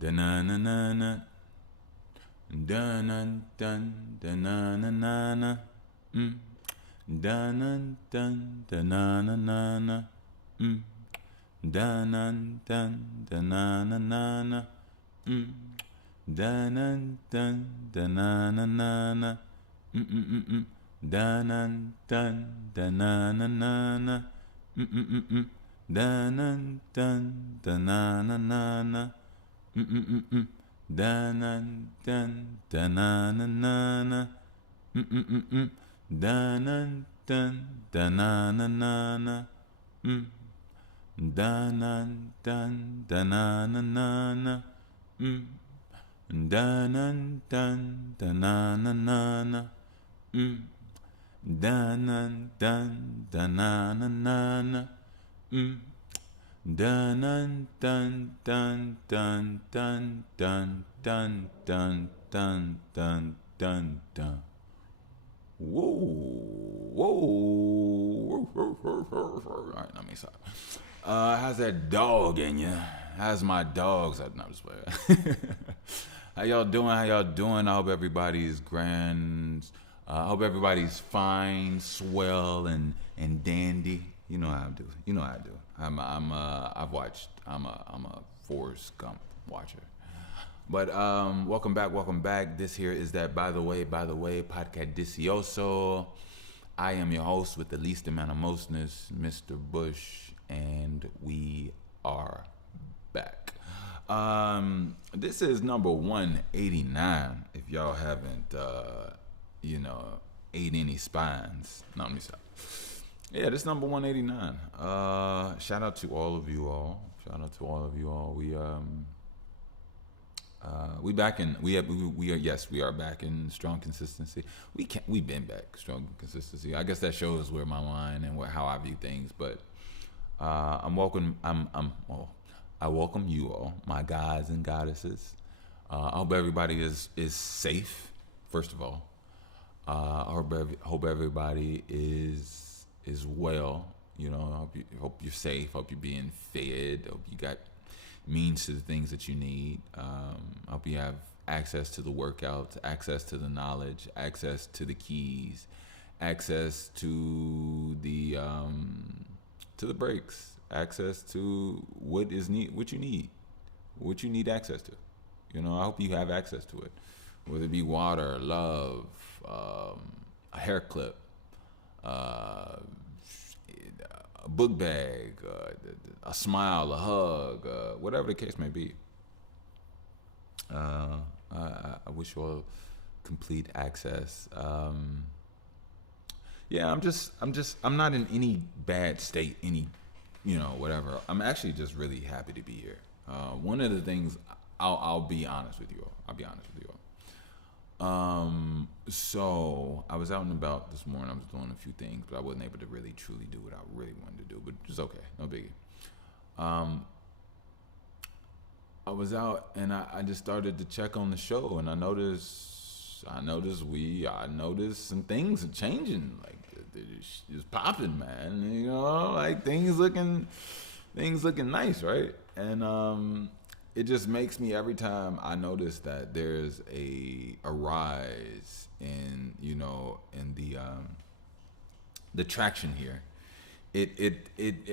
Da na na na na. Da na dun da na na na na. Da na dun da na na na na. Da na dun da na na na na. Da na dun da na na na na. Da na dun da na na na na. Da na dun da na na na na. Da na dun da na na na na. Da na dun da na na na na. Da na dun da na na na na. Da na dun da na na na na. Da na dun da na na na na. Dun dun dun dun dun dun dun dun dun dun dun dun dun. Whoa, whoa. All right, let me stop. How's that dog in you? How's my dogs? No, I'm just playing. How y'all doing? How y'all doing? I hope everybody's grand. I hope everybody's fine, swell, and dandy. You know how I do. You know how I do. I've watched. I'm a Forrest Gump watcher. But welcome back. This here is that by the way, Podcadicioso. I am your host with the least amount of mostness, Mr. Bush, and we are back. This is number 189. If y'all haven't, ate any spines. No, let me stop. Yeah, this number 189. Shout out to all of you all. We back in. We are. Yes, we are back in strong consistency. We've been back strong consistency. I guess that shows where my mind and how I view things. But I welcome you all, my guys and goddesses. I hope everybody is safe. First of all, I hope everybody is well. You know, hope you're safe. Hope you're being fed. Hope you got means to the things that you need. I hope you have access to the workouts, access to the knowledge, access to the keys, access to the breaks, access to what you need access to. You know, I hope you have access to it, whether it be water, love, a hair clip, a book bag, a smile, a hug, whatever the case may be. I wish you all complete access. I'm not in any bad state, whatever. I'm actually just really happy to be here. One of the things, I'll be honest with you all. So I was out and about this morning. I was doing a few things, but I wasn't able to really truly do what I really wanted to do, but it's okay. No biggie. I was out and I just started to check on the show, and I noticed some things are changing. Like it's popping, man. You know, like things looking nice, right? And it just makes me, every time I notice that there's a rise in the traction here. It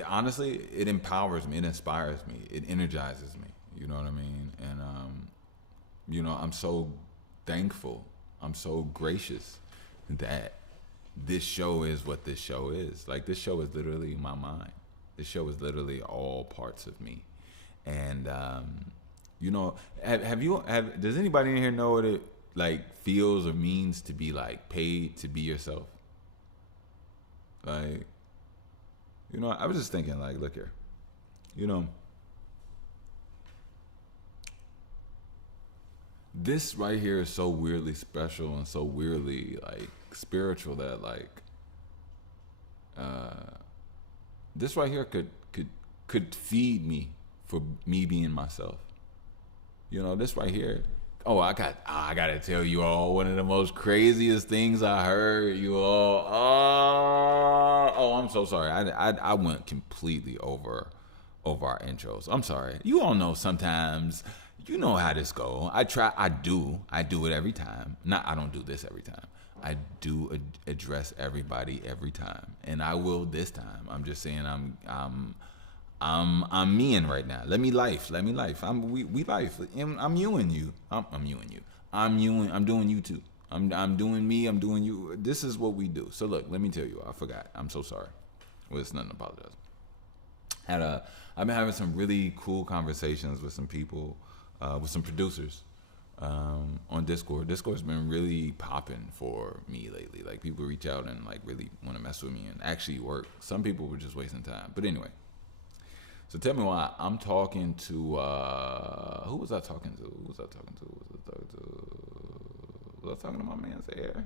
honestly, it empowers me, it inspires me, it energizes me. You know what I mean? And I'm so thankful, I'm so gracious that this show is what this show is. Like, this show is literally my mind. This show is literally all parts of me. And does anybody in here know what it like feels or means to be like paid to be yourself? Like, I was just thinking, like, look here, this right here is so weirdly special and so weirdly like spiritual that like this right here could feed me for me being myself. This right here. Oh, I gotta tell you all one of the most craziest things I heard, you all. Oh, I'm so sorry. I went completely over our intros. I'm sorry. You all know sometimes you know how this go. I do it every time. Not, I don't do this every time. I do address everybody every time, and I will this time. I'm just saying I'm meing right now. Let me life. We life. I'm you and you. I'm you and you. I'm you and I'm doing you too. I'm doing me. I'm doing you. This is what we do. So look, let me tell you. I forgot. I'm so sorry. Well, it's nothing to apologize. I've been having some really cool conversations with some people, with some producers, on Discord. Discord's been really popping for me lately. Like, people reach out and like really want to mess with me and actually work. Some people were just wasting time. But anyway, so tell me why I'm talking to who was I talking to? Was I talking to my man's Air?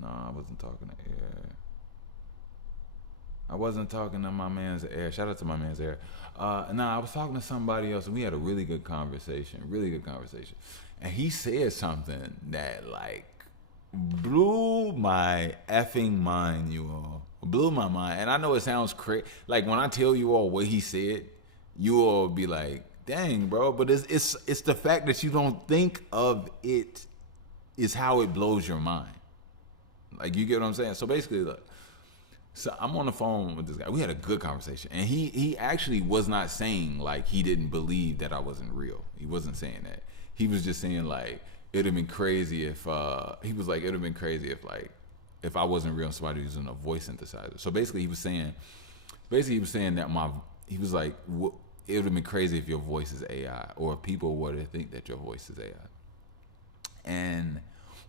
No, I wasn't talking to Air. I wasn't talking to my man's Air. Shout out to my man's Air. I was talking to somebody else, and we had a really good conversation. And he said something that, like, blew my effing mind, you all. Blew my mind. And I know it sounds crazy. Like, when I tell you all what he said, you all be like, dang, bro. But it's the fact that you don't think of it is how it blows your mind. Like, you get what I'm saying? So basically, look. So I'm on the phone with this guy. We had a good conversation. And he actually was not saying, like, he didn't believe that I wasn't real. He wasn't saying that. He was just saying, like, it'd have been crazy if, if I wasn't real and somebody was using a voice synthesizer. So basically he was saying that he was like, it would have been crazy if your voice is AI, or if people were to think that your voice is AI. And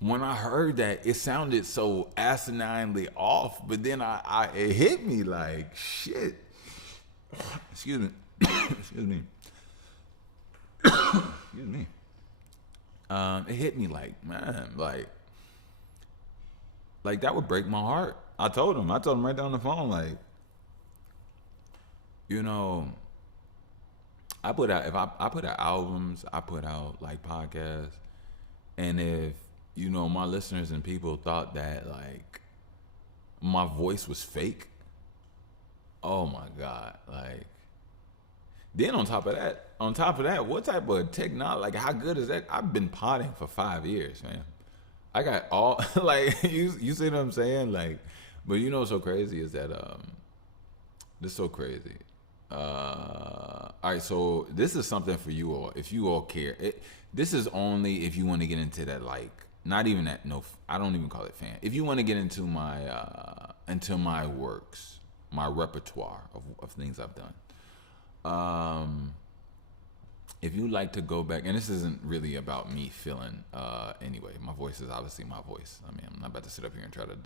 when I heard that, it sounded so asininely off, but then it hit me like, shit. Excuse me. Excuse me. Excuse me. It hit me like, man, like that would break my heart. I told him right down the phone, like, you know, I put out albums, I put out like podcasts, and if, you know, my listeners and people thought that, like, my voice was fake, oh my God, like, then on top of that, what type of technology, like, how good is that? I've been potting for 5 years, man. I got all, like, you see what I'm saying? Like, but you know what's so crazy is that, this is so crazy. All right, so this is something for you all, if you all care. This is only if you want to get into that, like, not even that, no, I don't even call it fan. If you want to get into my works, my repertoire of things I've done. If you like to go back, and this isn't really about me feeling, anyway, my voice is obviously my voice. I mean, I'm not about to sit up here and try to,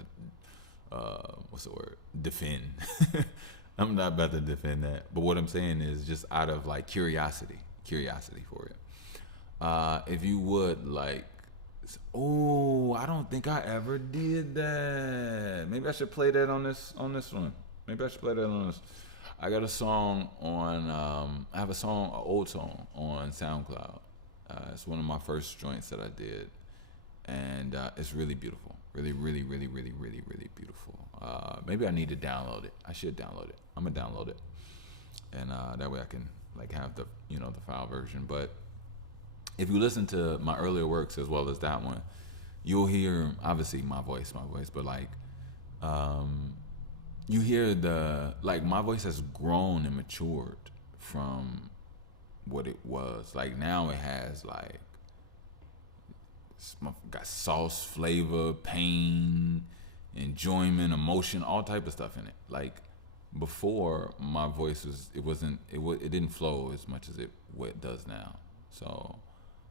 defend. I'm not about to defend that. But what I'm saying is just out of, like, curiosity for it. If you would, like, I don't think I ever did that. Maybe I should play that on this one. Maybe I should play that on this. I got a song on, I have an old song on SoundCloud. It's one of my first joints that I did. And it's really beautiful. Really, really, really, really, really, really beautiful. Maybe I need to download it. I should download it. I'm going to download it. And that way I can, like, have the, you know, the file version. But if you listen to my earlier works as well as that one, you'll hear, obviously, my voice, but, like, you hear my voice has grown and matured from what it was. Like, now it has, like, got sauce, flavor, pain, enjoyment, emotion, all type of stuff in it. Like, before, my voice it didn't flow as much as it does now. So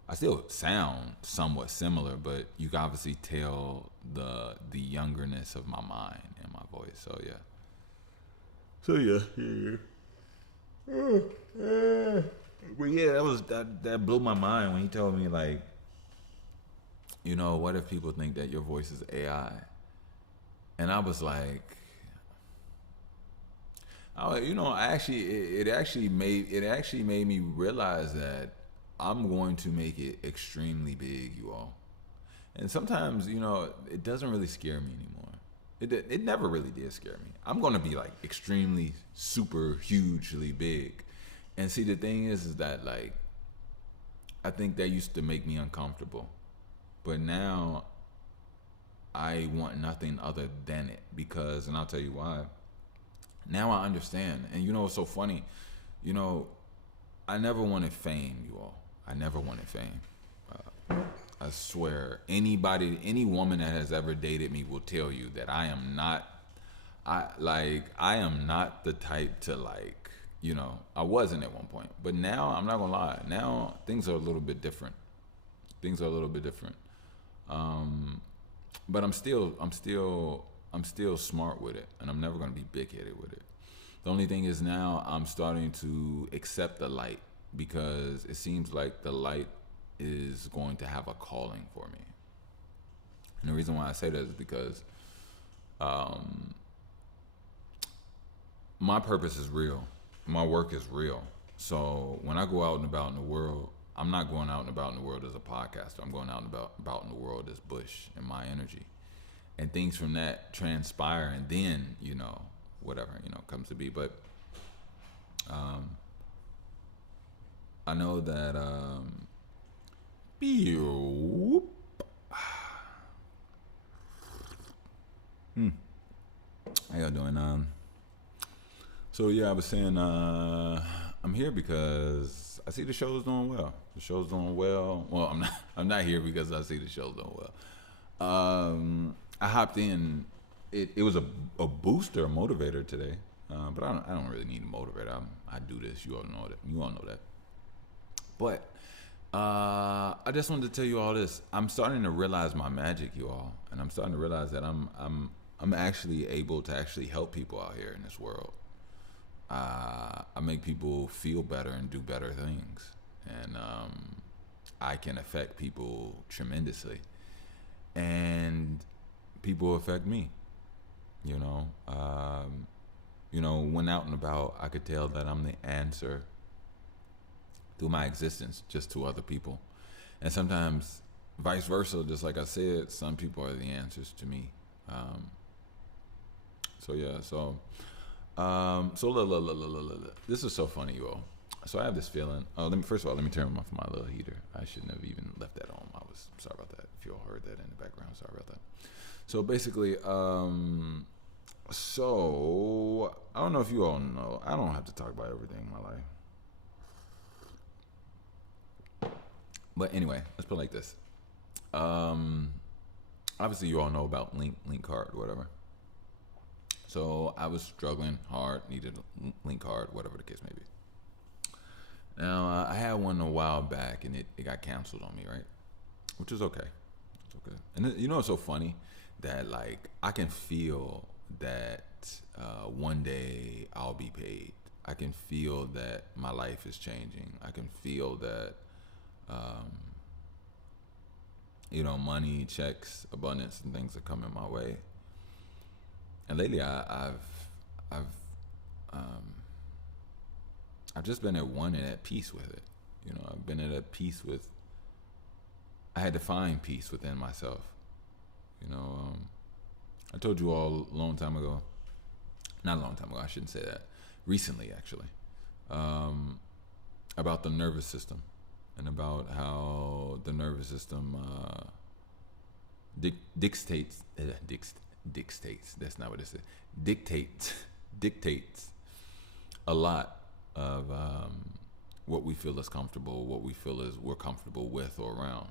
I still sound somewhat similar, but you can obviously tell the youngerness of my mind and my voice. So yeah. But yeah, that blew my mind when he told me, like, you know, what if people think that your voice is AI? And I was like, it actually made me realize that I'm going to make it extremely big, you all. And sometimes, you know, it doesn't really scare me anymore. It never really did scare me. I'm going to be, like, extremely, super, hugely big. And see, the thing is that, like, I think that used to make me uncomfortable, but now I want nothing other than it because, and I'll tell you why. Now I understand, and you know what's so funny? You know, I never wanted fame, you all. I never wanted fame. I swear, any woman that has ever dated me will tell you that I am not. I am not the type to like. You know, I wasn't at one point, but now I'm not gonna lie. Now things are a little bit different. Things are a little bit different. But I'm still smart with it, and I'm never gonna be big headed with it. The only thing is now I'm starting to accept the light because it seems like the light is going to have a calling for me. And the reason why I say that is because my purpose is real. My work is real. So when I go out and about in the world, I'm not going out and about in the world as a podcaster. I'm going out and about in the world as Bush and my energy. And things from that transpire, and then, you know, whatever, you know, comes to be. But I know that how y'all doing? So yeah, I was saying I'm here because I see the show's doing well. The show's doing well. Well, I'm not here because I see the show's doing well. I hopped in. It was a booster, a motivator today. But I don't really need a motivator. I do this. You all know that. You all know that. But I just wanted to tell you all this. I'm starting to realize my magic, you all, and I'm starting to realize that I'm actually able to actually help people out here in this world. I make people feel better and do better things, and I can affect people tremendously, and people affect me. You know, when out and about, I could tell that I'm the answer through my existence just to other people, and sometimes vice versa. Just like I said, some people are the answers to me. So yeah, so look. This is so funny, you all. So I have this feeling. First of all, let me turn off my little heater. I shouldn't have even left that on. I was sorry about that. If you all heard that in the background, sorry about that. So basically, so I don't know if you all know. I don't have to talk about everything in my life. But anyway, let's put it like this. Obviously, you all know about link card, whatever. So I was struggling hard, needed a link card, whatever the case may be. Now, I had one a while back, and it got canceled on me, right? Which is okay. It's okay. And you know what's so funny? That, like, I can feel that one day I'll be paid. I can feel that my life is changing. I can feel that, money, checks, abundance, and things are coming my way. And lately, I've just been at one and at peace with it. You know, I've been at peace with. I had to find peace within myself. You know, I told you all a long time ago. Not a long time ago. I shouldn't say that. Recently, actually, about the nervous system and about how the nervous system dictates. That's not what it says. Dictates a lot of what we feel is comfortable, what we feel is we're comfortable with or around.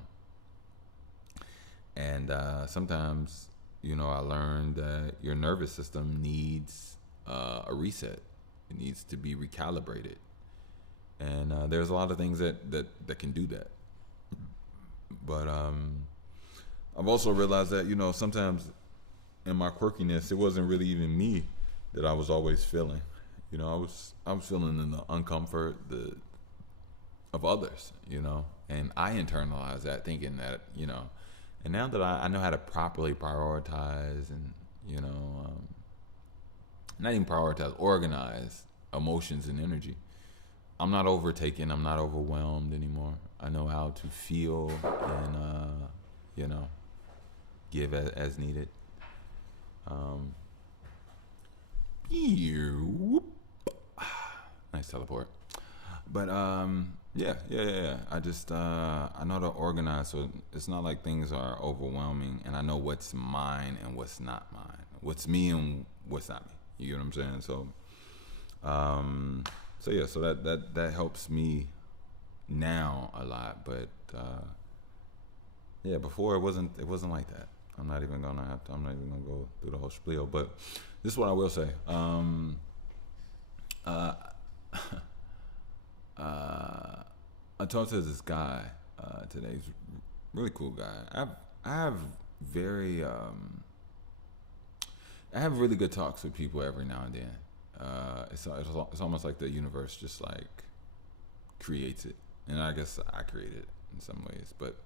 And sometimes, I learned that your nervous system needs a reset. It needs to be recalibrated. And there's a lot of things that can do that. But I've also realized that, sometimes in my quirkiness, it wasn't really even me that I was always feeling. I was feeling in the uncomfort of others, and I internalized that, thinking that, and now that I know how to properly prioritize and, not even prioritize, organize emotions and energy. I'm not overtaken. I'm not overwhelmed anymore. I know how to feel and, give as needed. Nice teleport. But Yeah. I just I know to organize, so it's not like things are overwhelming, and I know what's mine and what's not mine, what's me and what's not me. You get what I'm saying? Um, so that helps me now a lot, but yeah, before it wasn't like that. I'm not even gonna go through the whole spiel, but this is what I will say. Uh, uh, I talked to this guy today. He's a really cool guy. I have very I have really good talks with people every now and then. It's almost like the universe just like creates it, and I guess I create it in some ways, but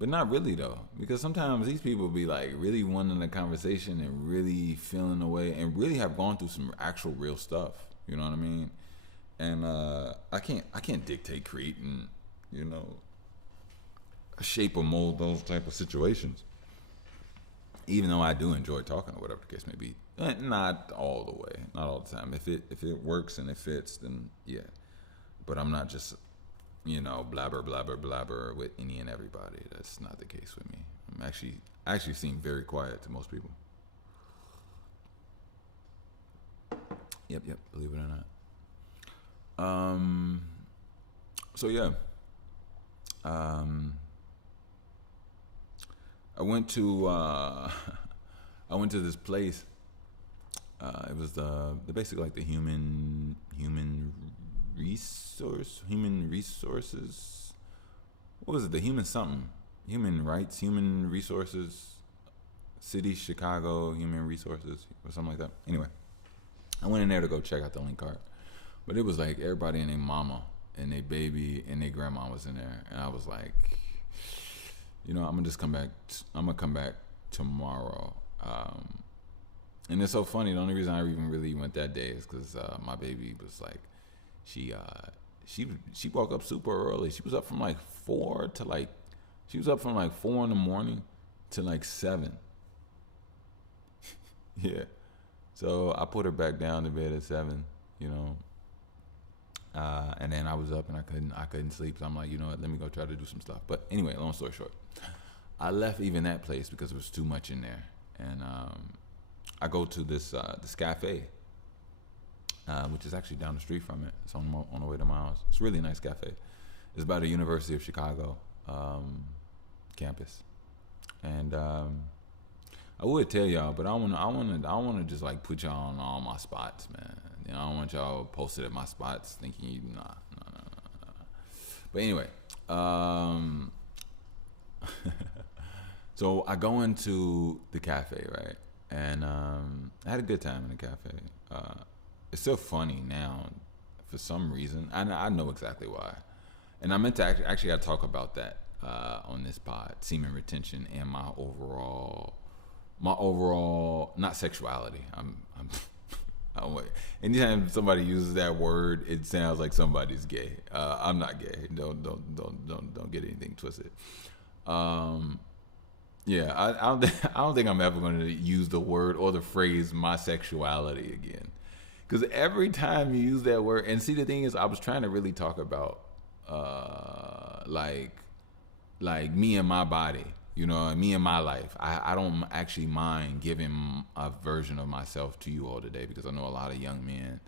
not really though, because sometimes these people be like really wanting a conversation and really feeling the way and really have gone through some actual real stuff. You know what I mean? And I can't dictate, create, and shape or mold those type of situations. Even though I do enjoy talking or whatever the case may be, not all the way, not all the time. If it works and it fits, then yeah. But I'm not just blabber blabber blabber with any and everybody. That's not the case with me. I actually seem very quiet to most people. Yep. Believe it or not. So yeah. I went to I went to this place. It was the basically like the human resources. What was it? The human rights, human resources, city Chicago human resources or something like that. Anyway, I went in there to go check out the link card, but it was like everybody and their mama and their baby and their grandma was in there, and I was like, I'm gonna just come back. I'm gonna come back tomorrow. And it's so funny. The only reason I even really went that day is because my baby was like, she woke up super early. She was up from like 4 to like, she was up from like 4 in the morning to like 7. Yeah. So I put her back down to bed at 7. And then I was up and I couldn't sleep. So I'm like, you know what? Let me go try to do some stuff. But anyway, long story short, I left even that place because it was too much in there. And I go to this cafe, which is actually down the street from it. It's on the way to my house. It's a really nice cafe. It's by the University of Chicago campus. And I would tell y'all, but I wanna just like put y'all on all my spots, man. I don't want y'all posted at my spots thinking nah. But anyway, so I go into the cafe, right? And I had a good time in the cafe. It's still funny now for some reason. I know exactly why. And I meant to actually I talk about that on this pod, semen retention and my overall not sexuality. I'm anytime somebody uses that word, it sounds like somebody's gay. I'm not gay. Don't get anything twisted. Yeah, I don't think I'm ever going to use the word or the phrase my sexuality again. Because every time you use that word, and see the thing is, I was trying to really talk about like me and my body, me and my life. I don't actually mind giving a version of myself to you all today because I know a lot of young men,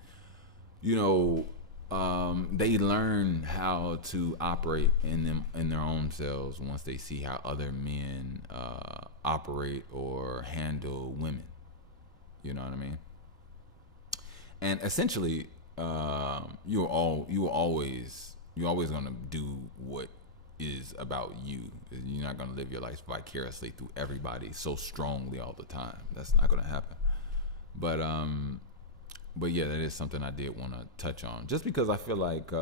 they learn how to operate in their own selves once they see how other men operate or handle women. You know what I mean? And essentially, you're always gonna do what is about you. You're not gonna live your life vicariously through everybody so strongly all the time. That's not gonna happen. But yeah, that is something I did want to touch on, just because I feel like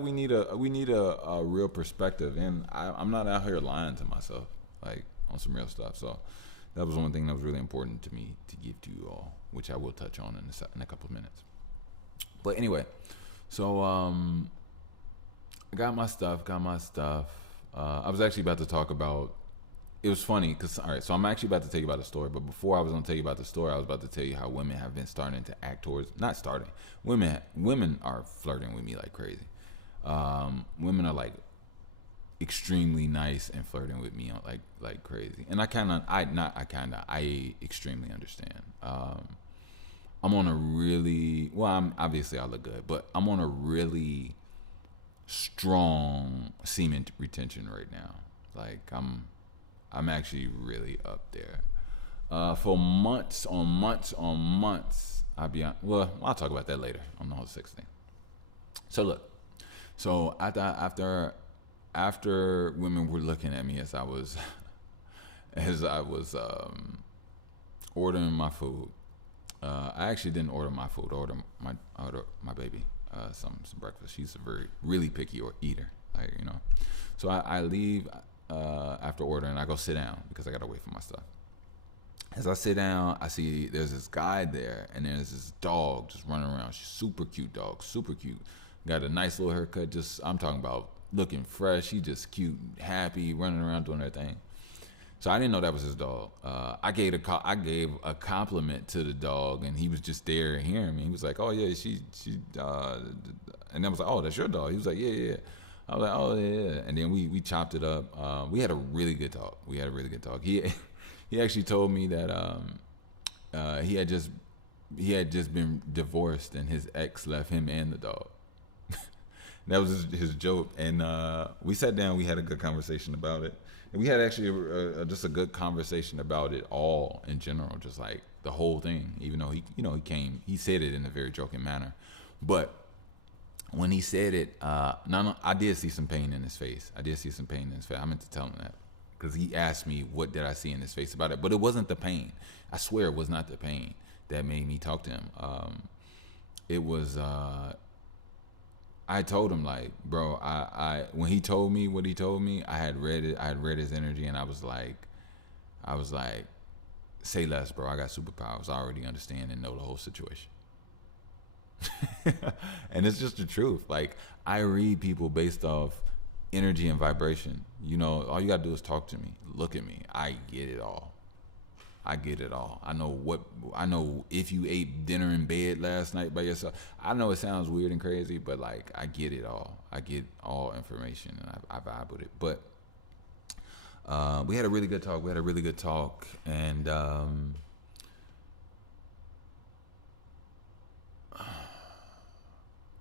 we need a real perspective, and I'm not out here lying to myself like on some real stuff. So that was one thing that was really important to me to give to you all, which I will touch on in a couple of minutes. But anyway, so I got my stuff. I was actually about to talk about. It was funny because, all right, so I'm actually about to tell you about the story, but before I was going to tell you about the story, I was about to tell you how women have been starting to act towards, not starting, women are flirting with me like crazy. Women are like extremely nice and flirting with me like crazy, and I extremely understand. I'm on a really well. I'm obviously I look good, but I'm on a really strong semen retention right now. Like I'm actually really up there. For months on months on months, well, I'll talk about that later on the whole sex thing. So look, so after women were looking at me as I was ordering my food. I actually didn't order my food. I ordered my baby some breakfast. She's a really picky eater, like So I leave after ordering. I go sit down because I gotta wait for my stuff. As I sit down, I see there's this guy there, and there's this dog just running around. She's super cute dog, super cute. Got a nice little haircut. Just I'm talking about looking fresh. She just cute, happy, running around doing her thing. So I didn't know that was his dog. I gave a compliment to the dog, and he was just there hearing me. He was like, "Oh yeah, she," and I was like, "Oh, that's your dog." He was like, "Yeah, yeah." I was like, "Oh yeah," and then we chopped it up. We had a really good talk. He actually told me that he had just been divorced, and his ex left him and the dog. That was his joke, and we sat down. We had a good conversation about it. And we had actually just a good conversation about it all in general, just like the whole thing. Even though he said it in a very joking manner, but when he said it, I did see some pain in his face. I meant to tell him that because he asked me what did I see in his face about it, but it wasn't the pain. I swear it was not the pain that made me talk to him. It was. I told him like, bro, I when he told me what he told me, I had read it. I had read his energy, and I was like, say less, bro. I got superpowers. I already understand and know the whole situation. And it's just the truth. Like I read people based off energy and vibration. All you gotta do is talk to me, look at me. I get it all. I know if you ate dinner in bed last night by yourself. I know it sounds weird and crazy, but like I get it all. I get all information, and I vibe with it. But we had a really good talk. And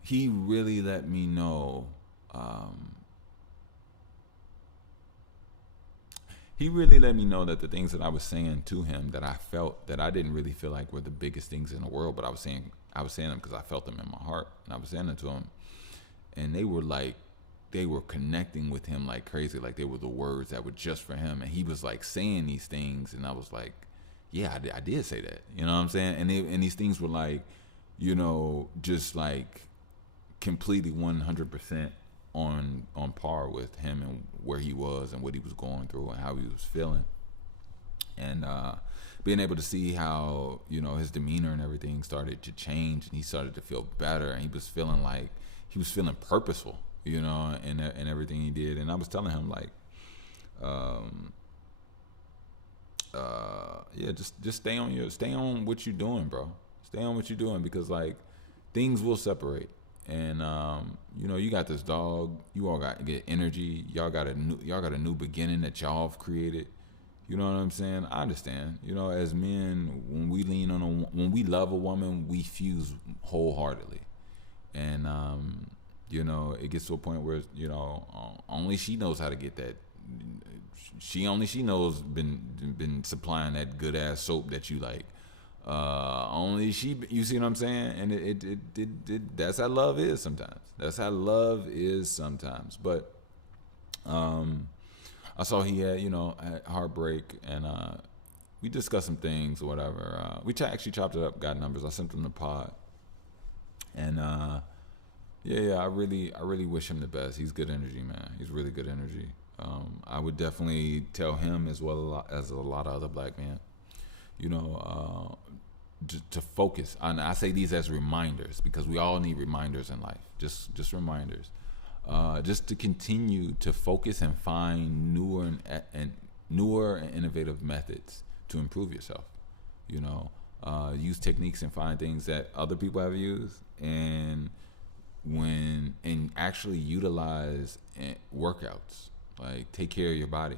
he really let me know. He really let me know that the things that I was saying to him that I felt that I didn't really feel like were the biggest things in the world, but I was saying them because I felt them in my heart, and I was saying them to him, and they were connecting with him like crazy, like they were the words that were just for him, and he was like saying these things, and I was like, yeah, I did say that, you know what I'm saying, and these things were like, just like completely 100%. On par with him and where he was and what he was going through and how he was feeling, and being able to see how his demeanor and everything started to change, and he started to feel better, and he was feeling purposeful, in everything he did. And I was telling him like, yeah, just stay on what you're doing, bro. Stay on what you're doing, because like things will separate. And you got this dog. You all got to get energy. Y'all got a new beginning that y'all have created. You know what I'm saying? I understand. As men, when we love a woman, we fuse wholeheartedly, and it gets to a point where only she knows how to get that. She knows been supplying that good ass soap that you like. Only she, you see what I'm saying? And it that's how love is sometimes. But I saw he had had heartbreak, and we discussed some things or whatever. We actually chopped it up, got numbers. I sent him the pod, and yeah, I really wish him the best. He's good energy, man. He's really good energy. I would definitely tell him, as well as a lot of other black men, to focus. And I say these as reminders, because we all need reminders in life. Just reminders. Just to continue to focus and find newer and innovative methods to improve yourself. Use techniques and find things that other people have used, and and actually utilize workouts. Like, take care of your body.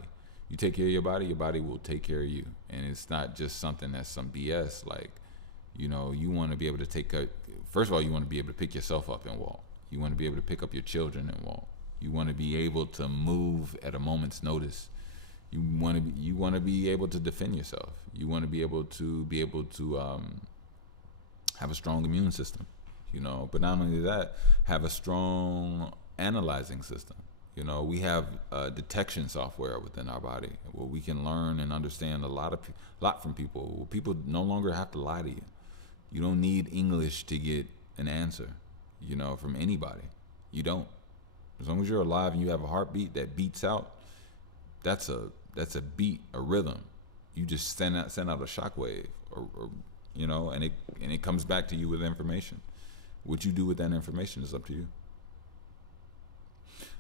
You take care of your body will take care of you. And it's not just something that's some BS. Like, you know, you want to be able to first of all, you want to be able to pick yourself up and walk. You want to be able to pick up your children and walk. You want to be able to move at a moment's notice. You want to be able to defend yourself. You want to be able to have a strong immune system, you know. But not only that, have a strong analyzing system. You know, we have detection software within our body where we can learn and understand a lot from people. People no longer have to lie to you. You don't need English to get an answer, you know, from anybody. You don't. As long as you're alive and you have a heartbeat that beats out, that's a beat, a rhythm. You just send out a shockwave, or you know, and it comes back to you with information. What you do with that information is up to you.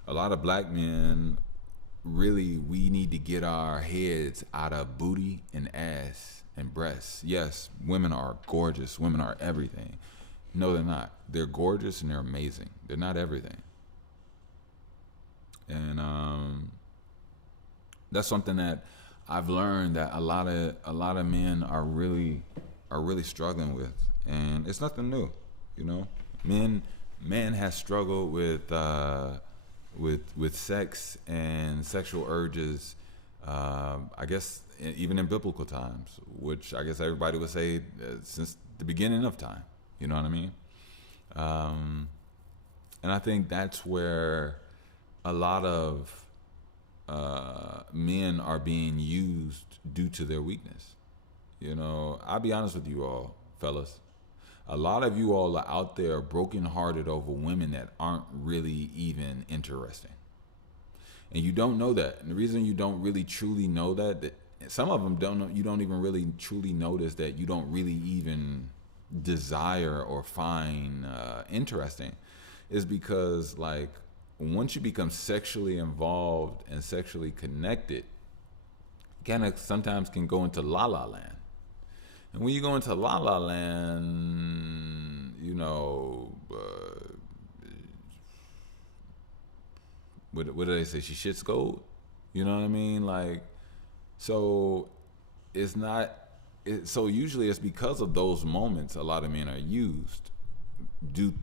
A lot of black men, really, we need to get our heads out of booty and ass and breasts. Yes, women are gorgeous. Women are everything. No, they're not. They're gorgeous and they're amazing. They're not everything. And that's something that I've learned that a lot of men are really struggling with, and it's nothing new, you know. Men has struggled with sex and sexual urges, I guess even in biblical times, which I guess everybody would say since the beginning of time. You know what I mean? And I think that's where a lot of men are being used due to their weakness. You know, I'll be honest with you all, fellas. A lot of you all are out there brokenhearted over women that aren't really even interesting. And you don't know that. And the reason you don't really truly know that some of them don't know, you don't even really truly notice that you don't really even desire or find interesting, is because, like, once you become sexually involved and sexually connected, kind of sometimes can go into la la land. And when you go into la la land, you know, what do they say? She shits gold. You know what I mean? Like, so it's not. So usually it's because of those moments a lot of men are used due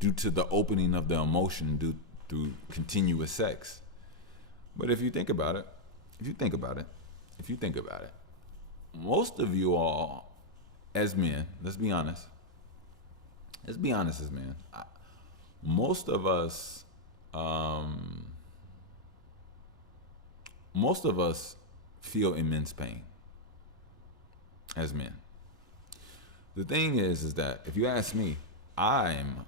to the opening of the emotion through continuous sex. But if you think about it, most of you all, as men, let's be honest as men, most of us feel immense pain as men. The thing is that if you ask me, I'm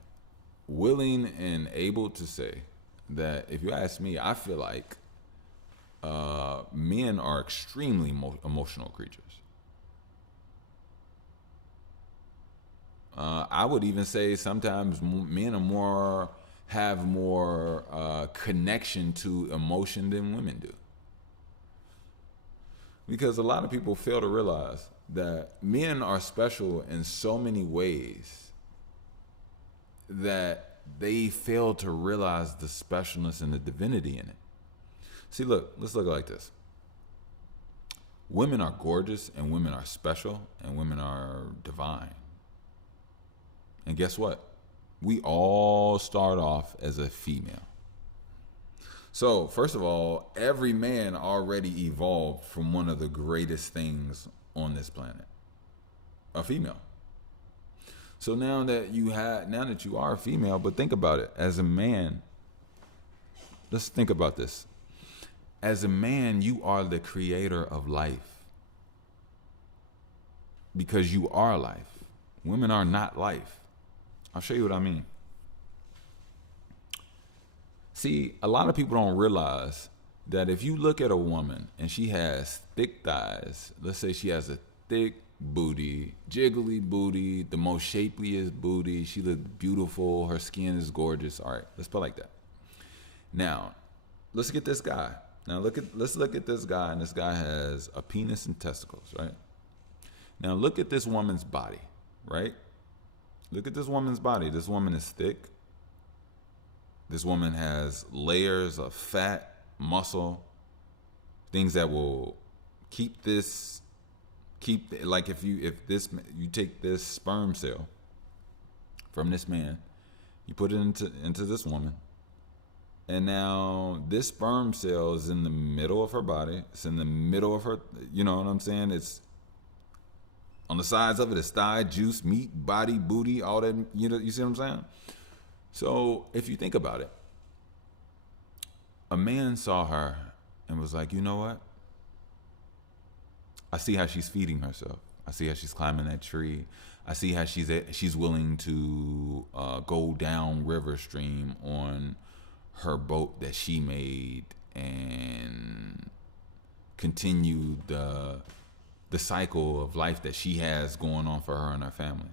willing and able to say that if you ask me, I feel like men are extremely emotional creatures. I would even say sometimes men have more connection to emotion than women do. Because a lot of people fail to realize that men are special in so many ways that they fail to realize the specialness and the divinity in it. See, let's look like this. Women are gorgeous, and women are special, and women are divine. And guess what? We all start off as a female. So, first of all, every man already evolved from one of the greatest things on this planet, a female. So now that you are a female, but think about it, as a man, let's think about this. As a man, you are the creator of life. Because you are life. Women are not life. I'll show you what I mean. See, a lot of people don't realize that if you look at a woman and she has thick thighs, let's say she has a thick booty, jiggly booty, the most shapeliest booty, she looks beautiful, her skin is gorgeous. All right, let's put it like that. Now, let's get this guy. Let's look at this guy, and this guy has a penis and testicles, right? Now look at this woman's body, right? Look at this woman's body. This woman is thick. This woman has layers of fat, muscle, things that will like if you take this sperm cell from this man, you put it into this woman, and now this sperm cell is in the middle of her body. It's in the middle of her, you know what I'm saying? It's on the sides of it, it's thigh, juice, meat, body, booty, all that, you see what I'm saying? So if you think about it, a man saw her and was like, you know what? I see how she's feeding herself. I see how she's climbing that tree. I see how she's willing to go down river stream on her boat that she made and continue the cycle of life that she has going on for her and her family.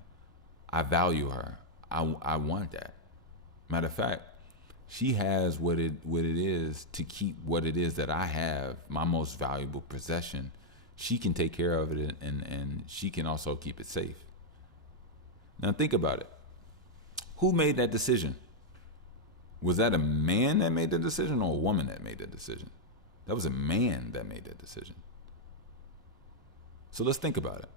I value her. I want that. Matter of fact, she has what it is to keep what it is that I have, my most valuable possession. She can take care of it, and she can also keep it safe. Now think about it. Who made that decision? Was that a man that made the decision or a woman that made the decision? That was a man that made that decision. So let's think about it.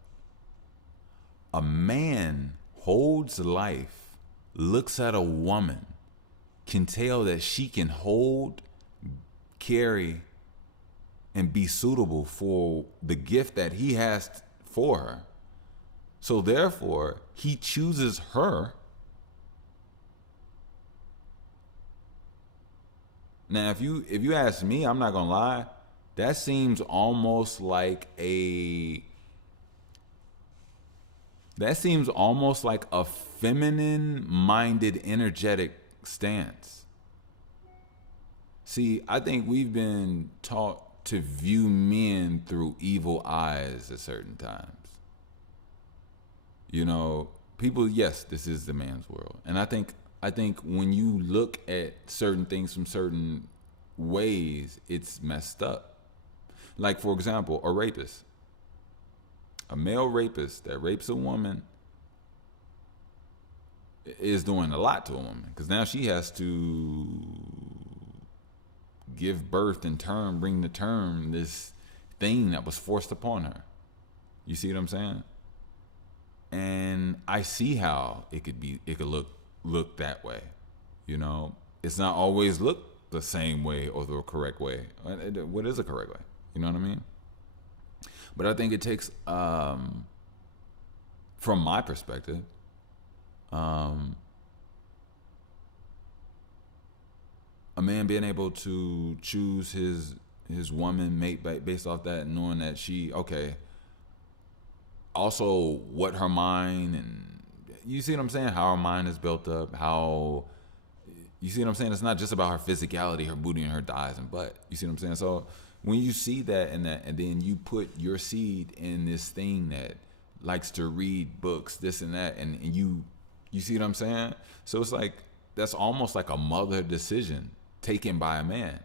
A man holds life, looks at a woman, can tell that she can hold, carry, and be suitable for the gift that he has for her. So therefore, he chooses her. Now, if you ask me, I'm not gonna lie, that seems almost like a feminine-minded, energetic stance. See, I think we've been taught to view men through evil eyes at certain times. You know, people, yes, this is the man's world. And I think when you look at certain things from certain ways, it's messed up. Like, for example, a rapist. A male rapist that rapes a woman is doing a lot to a woman, because now she has to give birth and bring to term this thing that was forced upon her. You see what I'm saying? And I see how it could look that way. You know, it's not always look the same way or the correct way. What is a correct way? You know what I mean? But I think it takes, from my perspective, a man being able to choose his woman mate based off that, knowing that also what her mind, and you see what I'm saying, how her mind is built up, how, you see what I'm saying, it's not just about her physicality, her booty and her thighs and butt. You see what I'm saying? So when you see that, and then you put your seed in this thing that likes to read books, this and that, and you see what I'm saying? So it's like, that's almost like a mother decision taken by a man.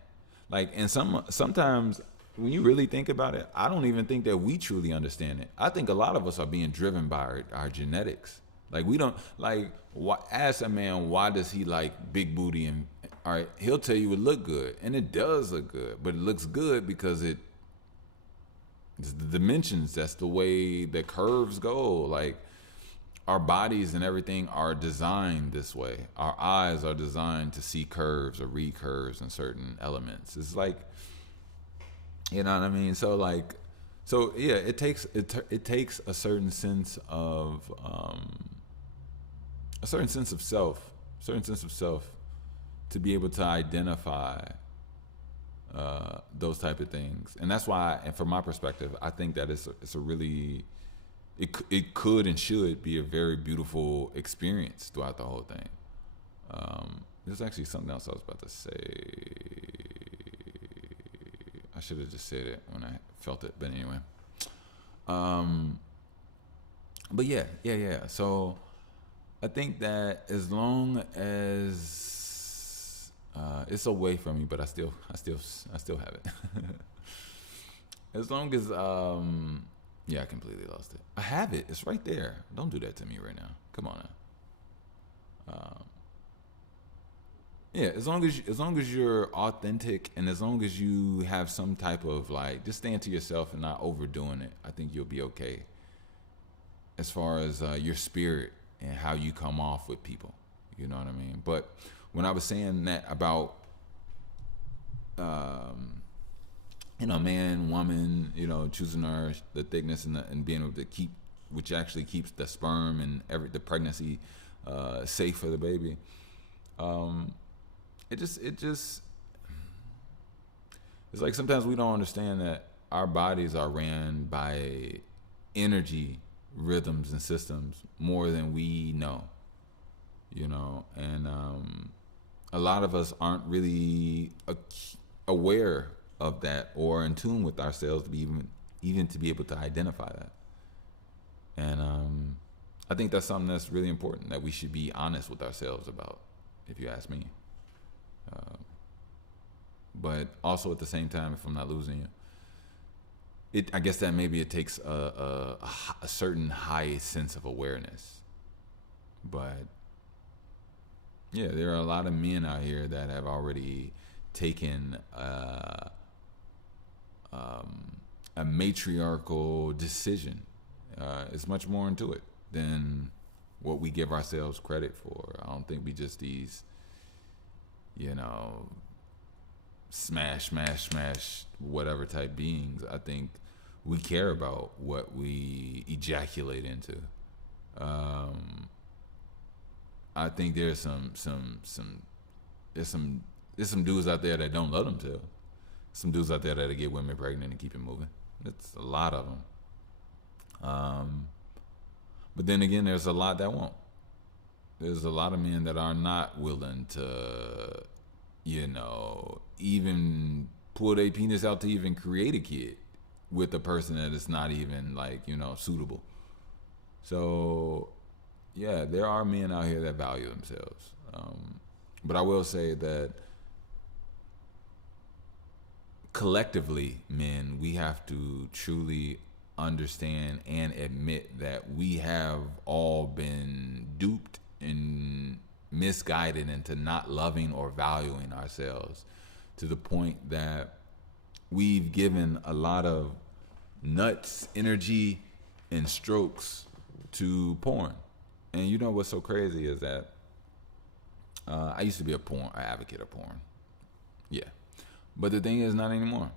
Like, and sometimes when you really think about it, I don't even think that we truly understand it. I think a lot of us are being driven by our genetics. Like, we don't, like, ask a man, why does he like big booty? And all right, he'll tell you it look good, and it does look good, but it looks good because it's the dimensions. That's the way the curves go. Like, our bodies and everything are designed this way. Our eyes are designed to see curves or read curves in certain elements. It's like, you know what I mean? So yeah, it takes a certain sense of self to be able to identify those type of things. And that's why, and from my perspective, I think that it's a really, it could and should be a very beautiful experience throughout the whole thing. There's actually something else I was about to say. I should have just said it when I felt it, but anyway. But yeah. So I think that as long as it's away from me, but I still have it. As long as yeah, I completely lost it. I have it. It's right there. Don't do that to me right now. Come on now. Yeah, as long as you're authentic and as long as you have some type of like just staying to yourself and not overdoing it, I think you'll be okay. As far as your spirit and how you come off with people, you know what I mean. But when I was saying that about um, man, woman, choosing the thickness and being able to keep, which actually keeps the sperm and the pregnancy safe for the baby. Um, it just it's like sometimes we don't understand that our bodies are ran by energy rhythms and systems more than we know, and a lot of us aren't really aware of that or in tune with ourselves to be even to be able to identify that. And I think that's something that's really important that we should be honest with ourselves about, if you ask me. But also at the same time, if I'm not losing you, I guess that maybe it takes a certain high sense of awareness. But yeah, there are a lot of men out here that have already taken a matriarchal decision. It's much more into it than what we give ourselves credit for. I don't think we just these, smash, whatever type beings. I think we care about what we ejaculate into. I think there's some dudes out there that don't love themselves. Some dudes out there that get women pregnant and keep it moving. It's a lot of them. But then again, there's a lot that won't. There's a lot of men that are not willing to, even pull their penis out to even create a kid with a person that is not even suitable. So, yeah, there are men out here that value themselves. But I will say that collectively, men, we have to truly understand and admit that we have all been duped and misguided into not loving or valuing ourselves to the point that we've given a lot of nuts, energy, and strokes to porn. And you know what's so crazy is that I used to be an advocate of porn. Yeah. But the thing is, not anymore.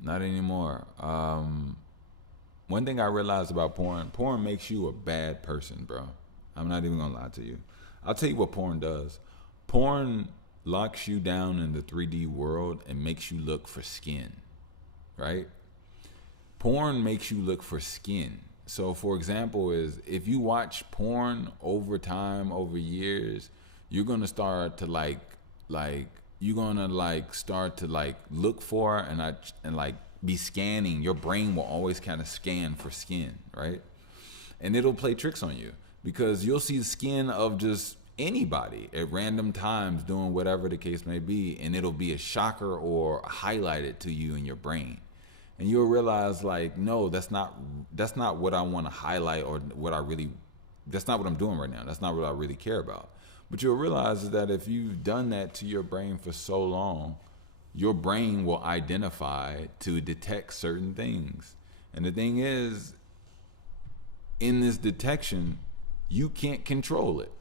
Not anymore. One thing I realized about porn makes you a bad person, bro. I'm not even gonna lie to you. I'll tell you what porn does. Porn locks you down in the 3D world and makes you look for skin, right? Porn makes you look for skin. So, for example, if you watch porn over time, over years, you're gonna start to start to look for and be scanning. Your brain will always kind of scan for skin, right? And it'll play tricks on you because you'll see the skin of just anybody at random times doing whatever the case may be, and it'll be a shocker or highlighted to you in your brain. And you'll realize no, that's not what I want to highlight or that's not what I'm doing right now. That's not what I really care about. But you'll realize that if you've done that to your brain for so long, your brain will identify to detect certain things. And the thing is, in this detection, you can't control it.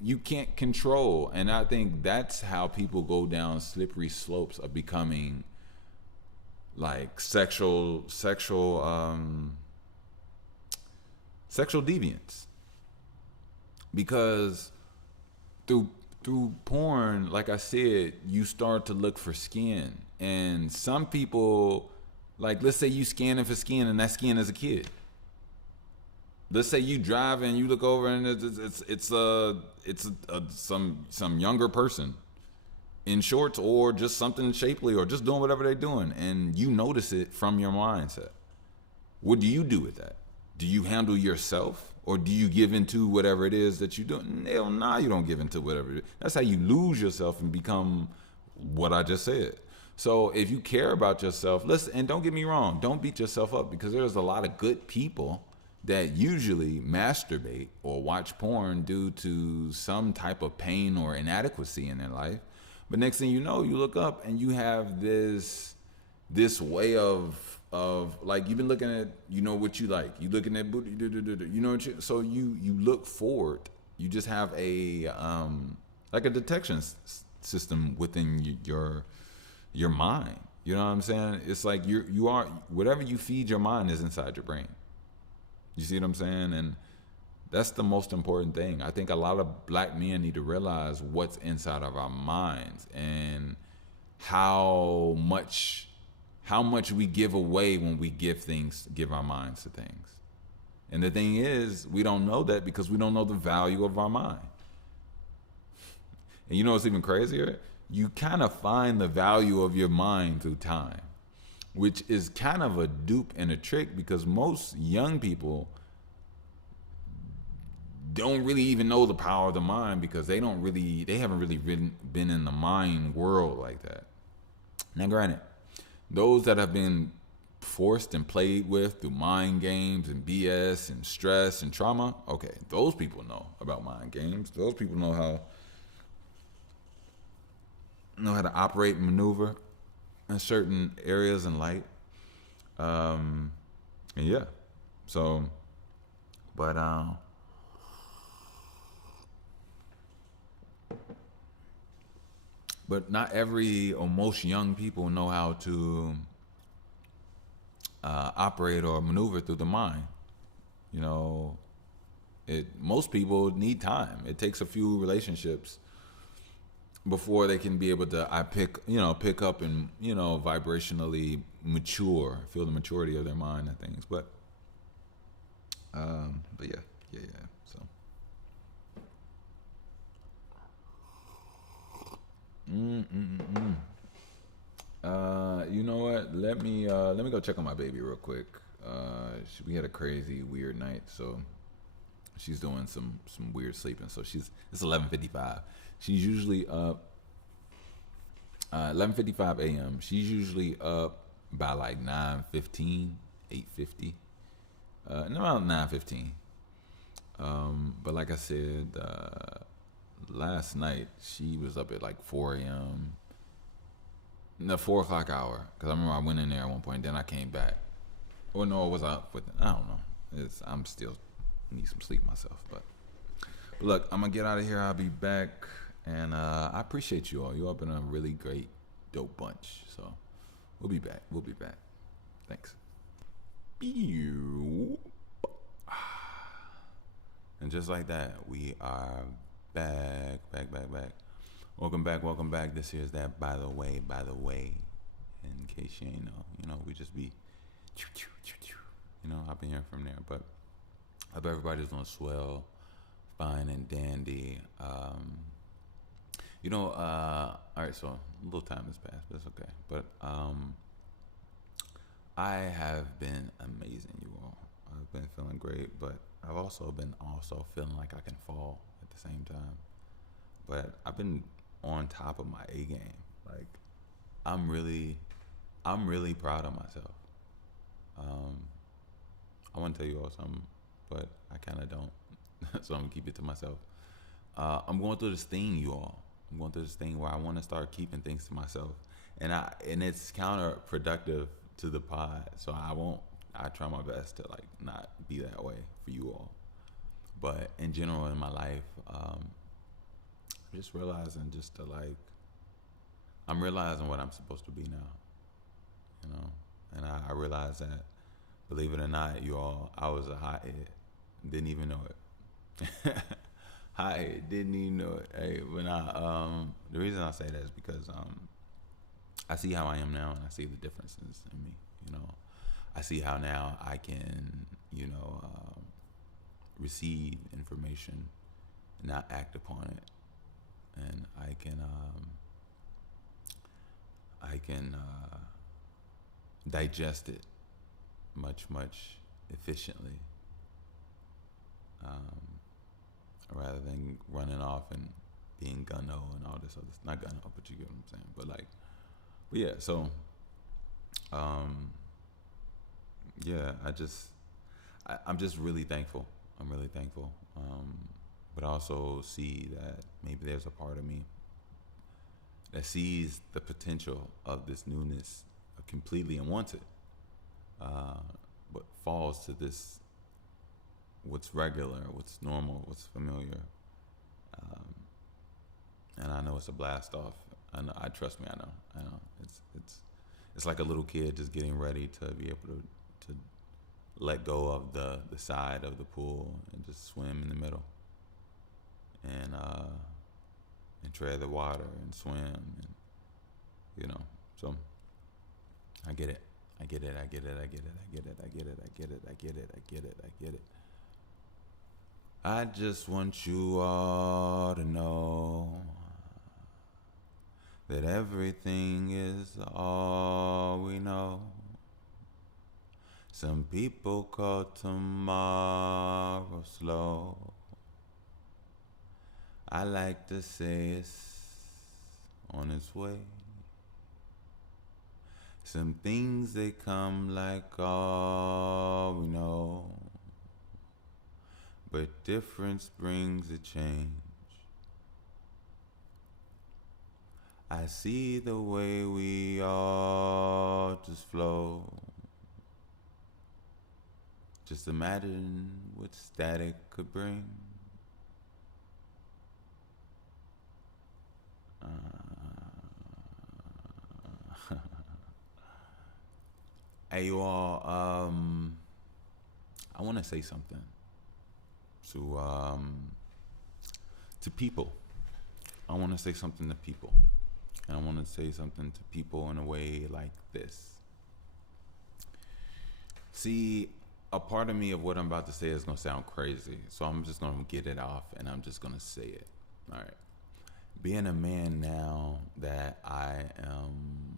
You can't control. And I think that's how people go down slippery slopes of becoming sexual deviants. Because through porn, like I said, you start to look for skin. And some people, let's say you scanning for skin and that skin is a kid. Let's say you drive and you look over and it's some younger person in shorts or just something shapely or just doing whatever they're doing, and you notice it from your mindset. What do you do with that? Do you handle yourself, or do you give into whatever it is that you do? Hell nah, you don't give into whatever it is. That's how you lose yourself and become what I just said. So if you care about yourself, listen, and don't get me wrong, don't beat yourself up, because there's a lot of good people that usually masturbate or watch porn due to some type of pain or inadequacy in their life. But next thing you know, you look up and you have this way of like, you've been looking at, you know what you like, you looking at booty, you know what you, so you look forward. You just have a like a detection system within your mind. You know what I'm saying? It's like you are, whatever you feed your mind is inside your brain. You see what I'm saying? And that's the most important thing. I think a lot of black men need to realize what's inside of our minds and how much we give away when we give our minds to things. And the thing is, we don't know that because we don't know the value of our mind. And you know what's even crazier? You kind of find the value of your mind through time, which is kind of a dupe and a trick, because most young people don't really even know the power of the mind, because they haven't really been in the mind world like that. Now, granted, those that have been forced and played with through mind games and BS and stress and trauma, okay, those people know about mind games. Those people know how to operate and maneuver in certain areas in light. And yeah, so, but not every, or most young people know how to operate or maneuver through the mind. You know, most people need time. It takes a few relationships before they can be able to pick up and vibrationally mature, feel the maturity of their mind and things. But yeah. So you know what? Let me go check on my baby real quick. We had a crazy weird night, so she's doing some weird sleeping. So it's 11:55. She's usually up 11:55 a.m. She's usually up by like 9:15, 8:50, and around 9:15. But like I said, last night she was up at like 4 a.m. The 4 o'clock hour, because I remember I went in there at one point, then I came back. Or no, I was up with, I don't know. I'm still need some sleep myself, but look, I'm gonna get out of here. I'll be back, and I appreciate you all. You all been a really great, dope bunch. So we'll be back. Thanks. And just like that, we are back. Welcome back. This here's that by the way. In case you ain't know, we just be, hopping here from there. But I hope everybody's doing swell, fine and dandy. All right, so a little time has passed, but it's okay. But I have been amazing, you all. I've been feeling great, but I've also been feeling like I can fall at the same time. But I've been on top of my A game. Like, I'm really proud of myself. I want to tell you all something, but I kind of don't. So I'm gonna keep it to myself. I'm going through this thing, you all. I'm going through this thing where I want to start keeping things to myself, and it's counterproductive to the pod. So I try my best to like not be that way for you all. But in general, in my life, just realizing I'm realizing what I'm supposed to be now, and I realize that, believe it or not, you all, I was a hothead, didn't even know it. Hothead, didn't even know it. Hey, the reason I say that is because I see how I am now, and I see the differences in me. I see how now I can, receive information, not act upon it, and I can digest it much efficiently, rather than running off and being gun-ho and all this other, not gun-ho, but you get what I'm saying. But yeah, so yeah, I'm just really thankful. I'm really thankful. But I also see that maybe there's a part of me that sees the potential of this newness completely and wants it, uh, but falls to this what's regular, what's normal, what's familiar. Um, and I know it's a blast off. I know. I trust me. I know. I know. It's like a little kid just getting ready to be able to let go of the side of the pool and just swim in the middle and tread the water and swim and so I get it. I get it. I get it. I get it. I get it. I get it. I get it. I get it. I get it. I get it. I just want you all to know that everything is all we know. Some people call tomorrow slow. I like to say it's on its way. Some things they come like all we know, but difference brings a change. I see the way we all just flow. Just imagine what static could bring. Hey, you all. I want to say something to people. I want to say something to people, and I want to say something to people in a way like this. See, a part of me of what I'm about to say is gonna sound crazy, so I'm just gonna get it off, and I'm just gonna say it. All right. Being a man now that I am.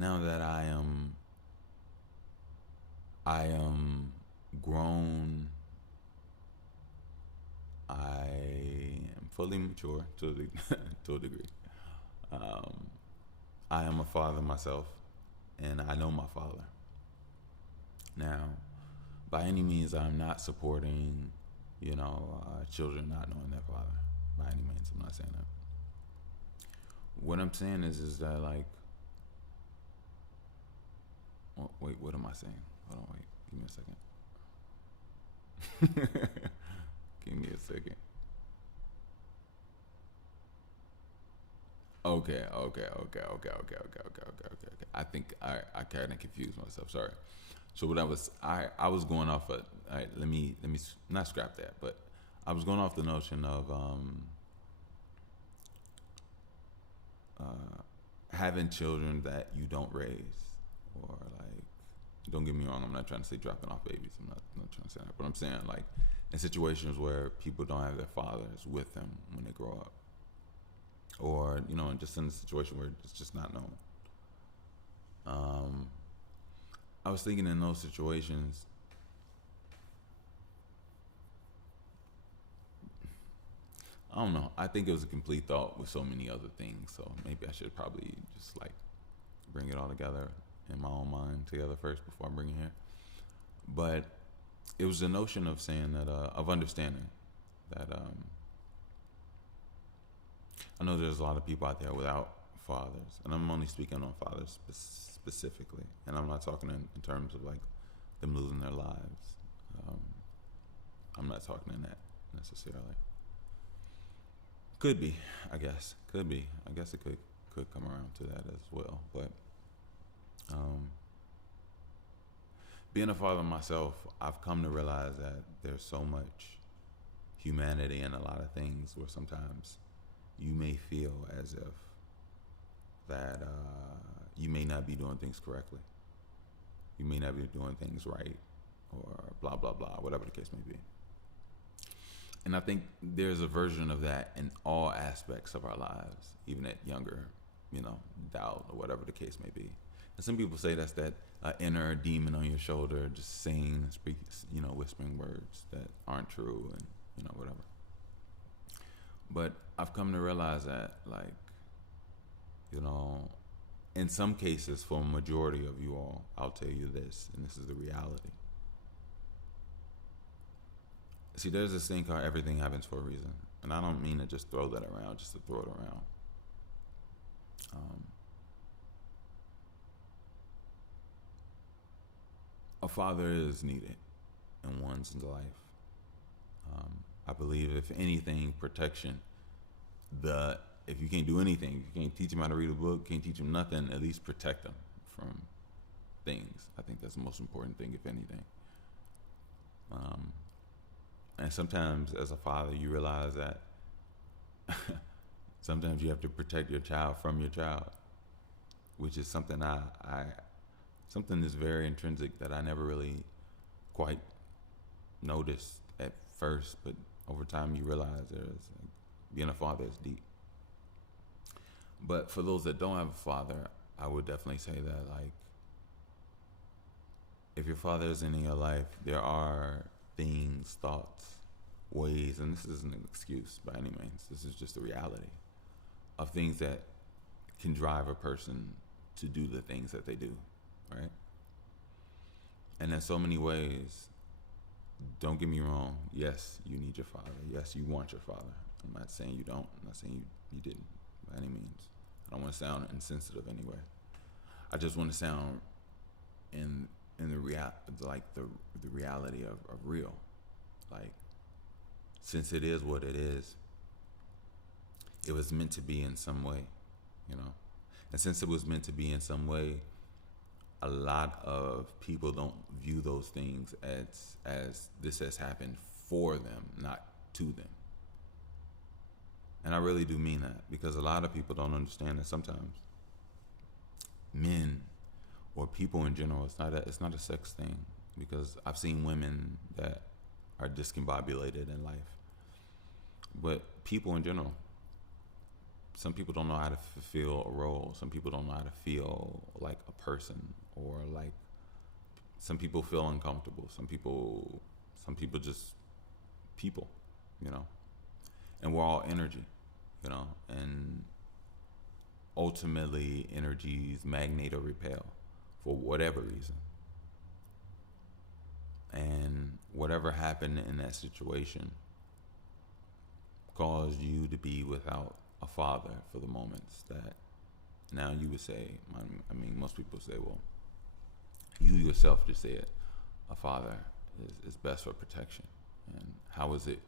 Now that I am grown. I am fully mature to a degree. I am a father myself, and I know my father. Now, by any means, I'm not supporting, children not knowing their father. By any means, I'm not saying that. What I'm saying is that like. Oh, wait, what am I saying? Hold on, wait. Give me a second. Give me a second. Okay. I think I kind of confused myself. Sorry. So what I was going off of. All right, let me not scrap that, but I was going off the notion of having children that you don't raise, or like, don't get me wrong, I'm not trying to say dropping off babies. I'm not trying to say that, but I'm saying like in situations where people don't have their fathers with them when they grow up, or just in a situation where it's just not known. I was thinking in those situations, I don't know. I think it was a complete thought with so many other things. So maybe I should probably just like bring it all together in my own mind together first before I bring it here. But it was the notion of saying that, of understanding that I know there's a lot of people out there without fathers, and I'm only speaking on fathers specifically, and I'm not talking in terms of like them losing their lives. I'm not talking in that necessarily. Could be, I guess. Could be. I guess it could come around to that as well. But being a father myself, I've come to realize that there's so much humanity in a lot of things where sometimes you may feel as if that you may not be doing things correctly. You may not be doing things right, or blah, blah, blah, whatever the case may be. And I think there's a version of that in all aspects of our lives, even at younger, doubt or whatever the case may be. And some people say that's that inner demon on your shoulder, just saying, whispering words that aren't true, and whatever. But I've come to realize that, like, in some cases, for a majority of you all, I'll tell you this, and this is the reality. See, there's this thing called everything happens for a reason. And I don't mean to just throw that around, just to throw it around. A father is needed in one's life. I believe, if anything, protection. If you can't do anything, you can't teach them how to read a book, can't teach them nothing, at least protect them from things. I think that's the most important thing, if anything. And sometimes, as a father, you realize that sometimes you have to protect your child from your child, which is something something that's very intrinsic that I never really quite noticed at first, but over time you realize being a father is deep. But for those that don't have a father, I would definitely say that, like, if your father isn't in your life, there are things, thoughts, ways, and this isn't an excuse by any means, this is just the reality of things that can drive a person to do the things that they do, right? And in so many ways, don't get me wrong, yes, you need your father. Yes, you want your father. I'm not saying you don't. I'm not saying you didn't by any means. I don't want to sound insensitive anyway. I just want to sound in the reality of real. Like, since it is what it is, it was meant to be in some way, you know? And since it was meant to be in some way, a lot of people don't view those things as this has happened for them, not to them. And I really do mean that, because a lot of people don't understand that sometimes men or people in general, it's not a sex thing, because I've seen women that are discombobulated in life. But people in general, some people don't know how to fulfill a role. Some people don't know how to feel like a person, or like, some people feel uncomfortable. Some people just people, you know. And we're all energy, you know. And ultimately, energies magnate or repel for whatever reason. And whatever happened in that situation caused you to be without a father for the moments that now you would say, I mean, most people say, well, you yourself just said a father is best for protection. And how is it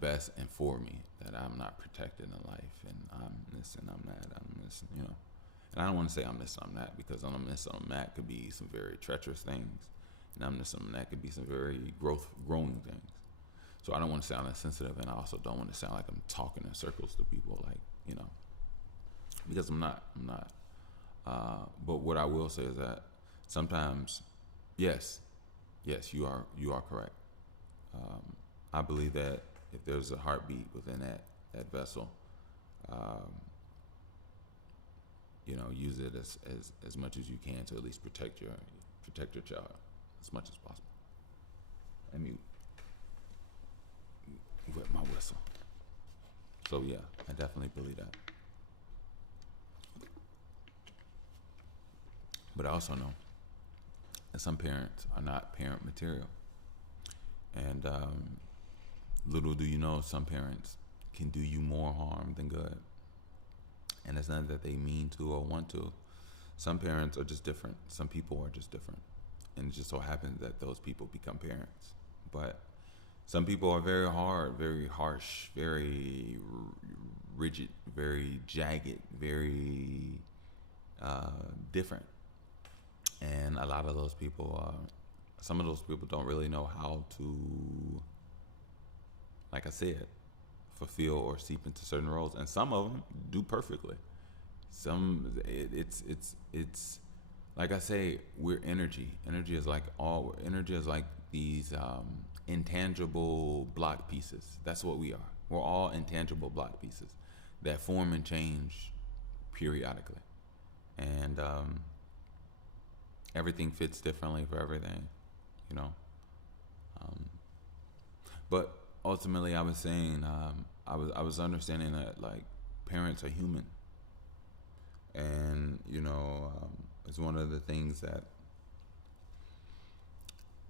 best and for me that I'm not protected in life, and I'm this and I'm that, I'm this, you know. And I don't want to say I'm this, I'm that, because I'm this, I'm that could be some very treacherous things, and I'm this, I'm that could be some very growing things. So I don't want to sound insensitive, and I also don't want to sound like I'm talking in circles to people, like, you know, because I'm not. But what I will say is that sometimes, yes, you are correct. I believe that if there's a heartbeat within that vessel, you know, use it as much as you can to at least protect your child as much as possible. I mean, with my whistle. So yeah, I definitely believe that. But I also know that some parents are not parent material. And little do you know, some parents can do you more harm than good. And it's not that they mean to or want to. Some parents are just different. Some people are just different. And it just so happens that those people become parents. But some people are very hard, very harsh, very rigid, very jagged, very different. And a lot of those people, some of those people don't really know how to, like I said, fulfill or seep into certain roles. And some of them do perfectly. It's like I say, we're energy. Energy is like these intangible block pieces. That's what we are. We're all intangible block pieces that form and change periodically. And everything fits differently for everything, you know. But ultimately, I was saying, I was understanding that, like, parents are human. And it's one of the things that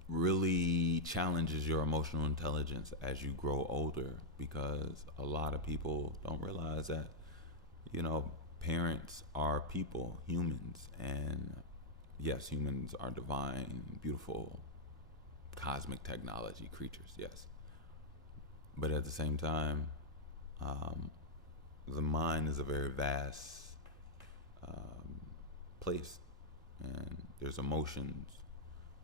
really challenges your emotional intelligence as you grow older, because a lot of people don't realize that parents are people, humans, and yes, humans are divine, beautiful, cosmic technology creatures, yes. But at the same time, um, the mind is a very vast place, and there's emotions,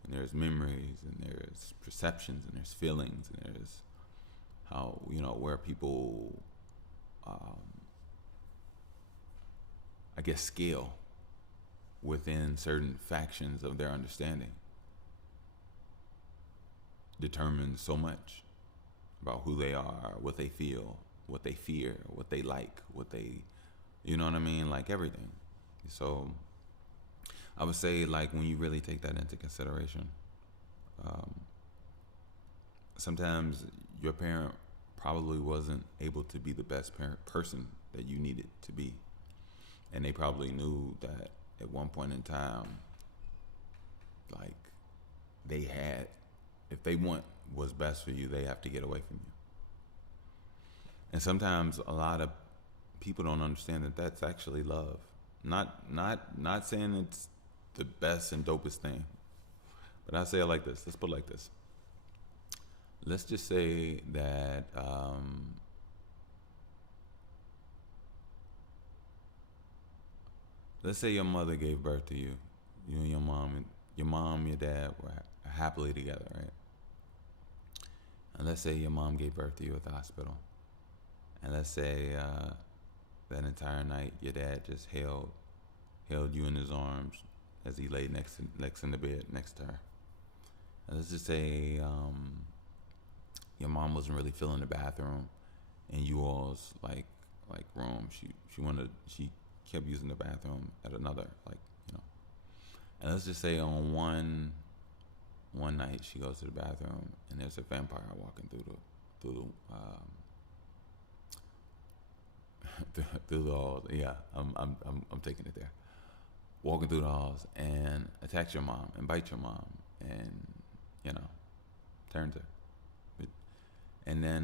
and there's memories, and there's perceptions, and there's feelings, and there's how where people, um, I guess, scale within certain factions of their understanding determines so much about who they are, what they feel, what they fear, what they like, what they, you know what I mean, like everything. So I would say, like, when you really take that into consideration, um, sometimes your parent probably wasn't able to be the best person that you needed to be, and they probably knew that at one point in time, like, they had, if they want what's best for you, they have to get away from you. And sometimes a lot of people don't understand that that's actually love. Not saying it's the best and dopest thing, but I say it like this. Let's put it like this. Let's just say that let's say your mother gave birth to you. You and your dad were happily together, right? And let's say your mom gave birth to you at the hospital. And let's say that entire night your dad just held you in his arms as he laid next in the bed next to her. And let's just say your mom wasn't really feeling the bathroom, and you all's like room. She kept using the bathroom at another, And let's just say on one night she goes to the bathroom and there's a vampire walking through through the halls. Yeah, I'm taking it there. Walking through the halls and attacks your mom and bites your mom and turns her. And then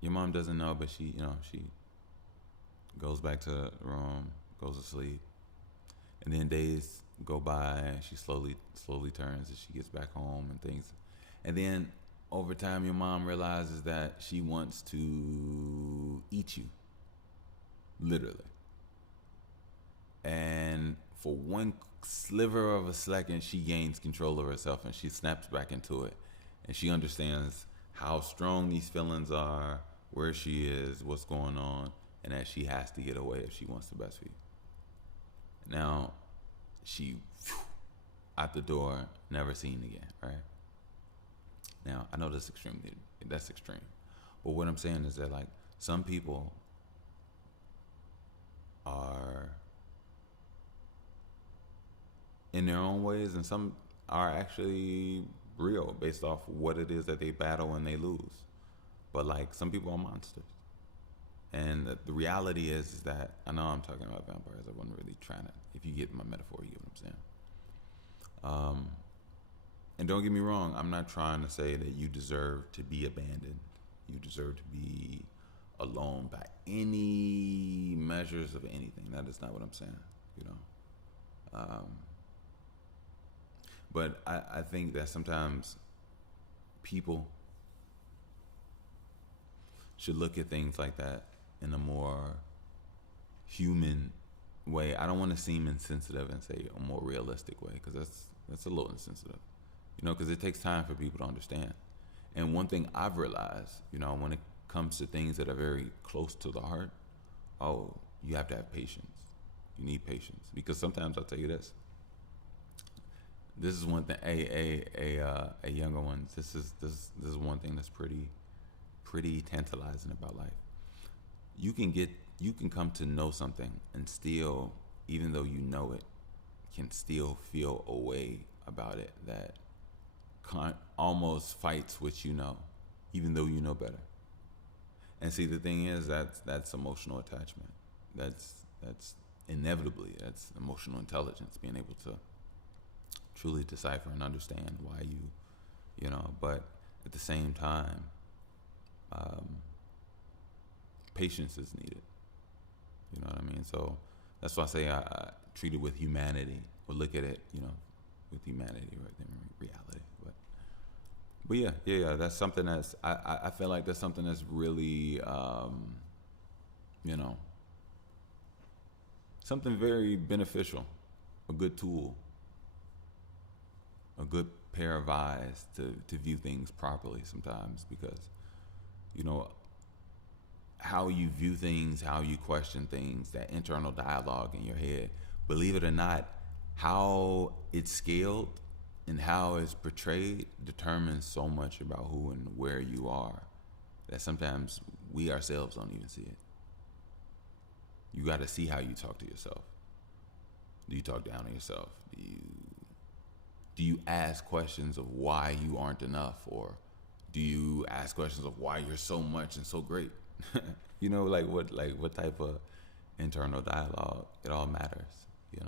your mom doesn't know, but she goes back to the room, goes to sleep, and then days go by and she slowly turns as she gets back home and things. And then over time your mom realizes that she wants to eat you, literally. And for one sliver of a second she gains control of herself and she snaps back into it, and she understands how strong these feelings are, where she is, what's going on, and that she has to get away if she wants the best for you. Now she out the door, never seen again, right? Now I know that's extreme, but what I'm saying is that, like, some people are in their own ways, and some are actually real based off what it is that they battle and they lose. But like, some people are monsters. And the reality is that, I know I'm talking about vampires. I wasn't really trying to, if you get my metaphor, you get what I'm saying. And don't get me wrong, I'm not trying to say that you deserve to be abandoned. You deserve to be alone by any measures of anything. That is not what I'm saying, But I think that sometimes people should look at things like that in a more human way. I don't want to seem insensitive and say a more realistic way, because that's a little insensitive, because it takes time for people to understand. And one thing I've realized, when it comes to things that are very close to the heart, you have to have patience. You need patience, because sometimes I'll tell you this. This is one thing. A younger one. This is one thing that's pretty tantalizing about life. You can come to know something and still, even though you know it, can still feel a way about it that almost fights what you know, even though you know better. And see, the thing is, that's emotional attachment. That's inevitably, that's emotional intelligence, being able to truly decipher and understand why but at the same time, um, patience is needed. You know what I mean? So that's why I say I treat it with humanity, or look at it, with humanity right there in reality. But yeah. That's something I feel like that's something that's really, you know, something very beneficial, a good tool, a good pair of eyes to view things properly sometimes, because you know how you view things, how you question things, that internal dialogue in your head, believe it or not, how it's scaled and how it's portrayed determines so much about who and where you are, that sometimes we ourselves don't even see it. You got to see how you talk to yourself. Do you talk down on yourself? Do you ask questions of why you aren't enough, or do you ask questions of why you're so much and so great? What type of internal dialogue? It all matters. It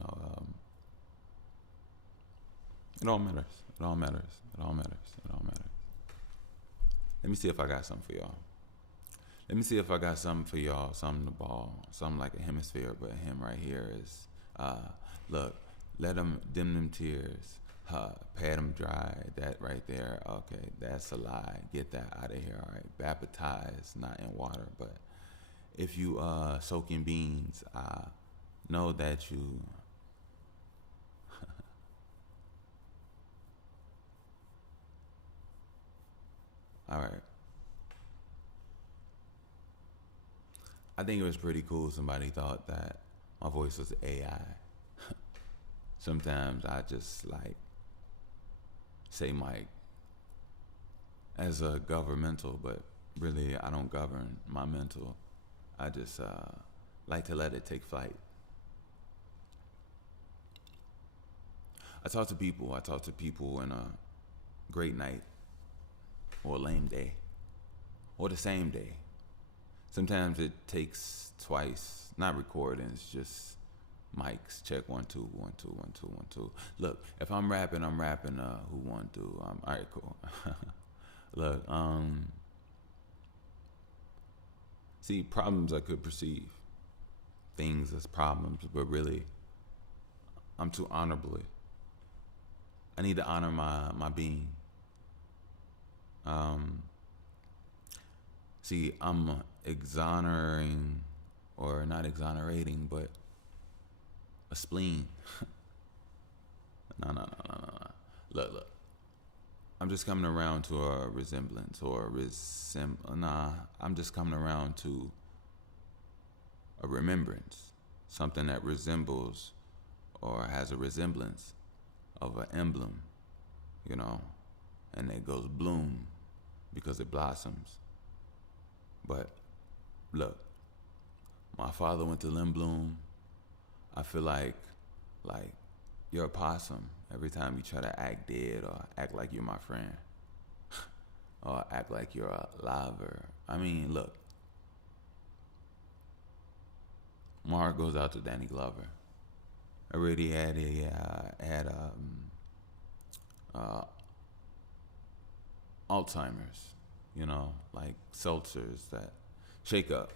all matters. It all matters. It all matters. It all matters. Let me see if I got something for y'all. Something to ball, something like a hemisphere, but him right here is, look, let them dim them tears, pad them dry. That right there, okay, that's a lie. Get that out of here. All right, baptize, not in water, but if you soak in beans, know that you. All right. I think it was pretty cool. Somebody thought that my voice was AI. Sometimes I just like say Mike as a governmental, but really I don't govern my mental. I just like to let it take flight. I talk to people in a great night, or a lame day, or the same day. Sometimes it takes twice, not recording, it's just mics, check 1 2 1 2 1 2 1 2. Look, if I'm rapping who 1 2. All right, cool. Look, see, problems I could perceive things as problems, but really I'm too honorably. I need to honor my being. See, I'm exonerating, or not exonerating, but a spleen. No. Look. I'm just coming around to a resemblance, I'm just coming around to a remembrance, something that resembles or has a resemblance of an emblem, and it goes bloom because it blossoms. But look, my father went to Lindblom. I feel like you're a possum every time you try to act dead, or act like you're my friend, or act like you're a lover. I mean, look, my heart goes out to Danny Glover. I already had Alzheimer's, like seltzers that shake up,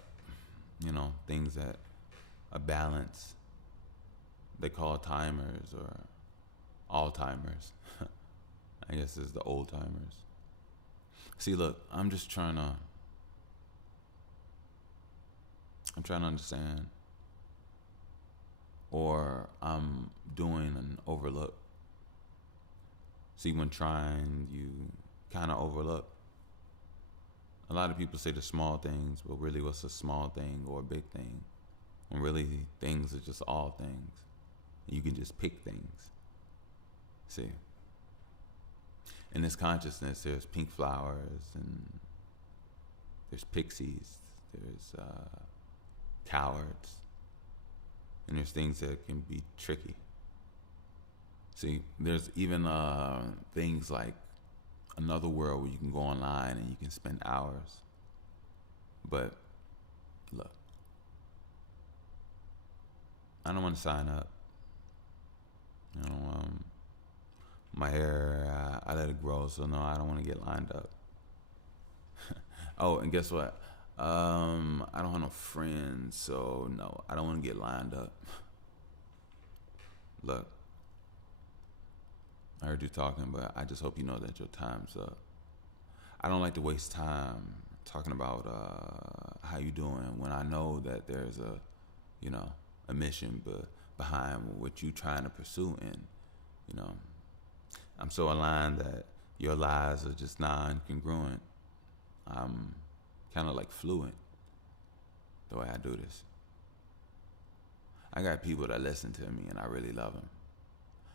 things that a balance. They call timers, or all-timers. I guess it's the old-timers. See, look, I'm trying to understand, or I'm doing an overlook. See, when trying, you kind of overlook. A lot of people say the small things, but really what's a small thing or a big thing? When really things are just all things. You can just pick things. See, in this consciousness, there's pink flowers, and there's pixies, there's cowards, and there's things that can be tricky. See, there's even things like another world where you can go online and you can spend hours. But look, I don't want to sign up. You know, my hair, I let it grow, so no, I don't want to get lined up. Oh, and guess what? I don't have no friends, so no, I don't want to get lined up. Look, I heard you talking, but I just hope you know that your time's up. I don't like to waste time talking about how you doing when I know that there's you know, a mission behind what you trying to pursue, and you know, I'm so aligned that your lies are just non-congruent. I'm kind of like fluent the way I do this. I got people that listen to me, and I really love them.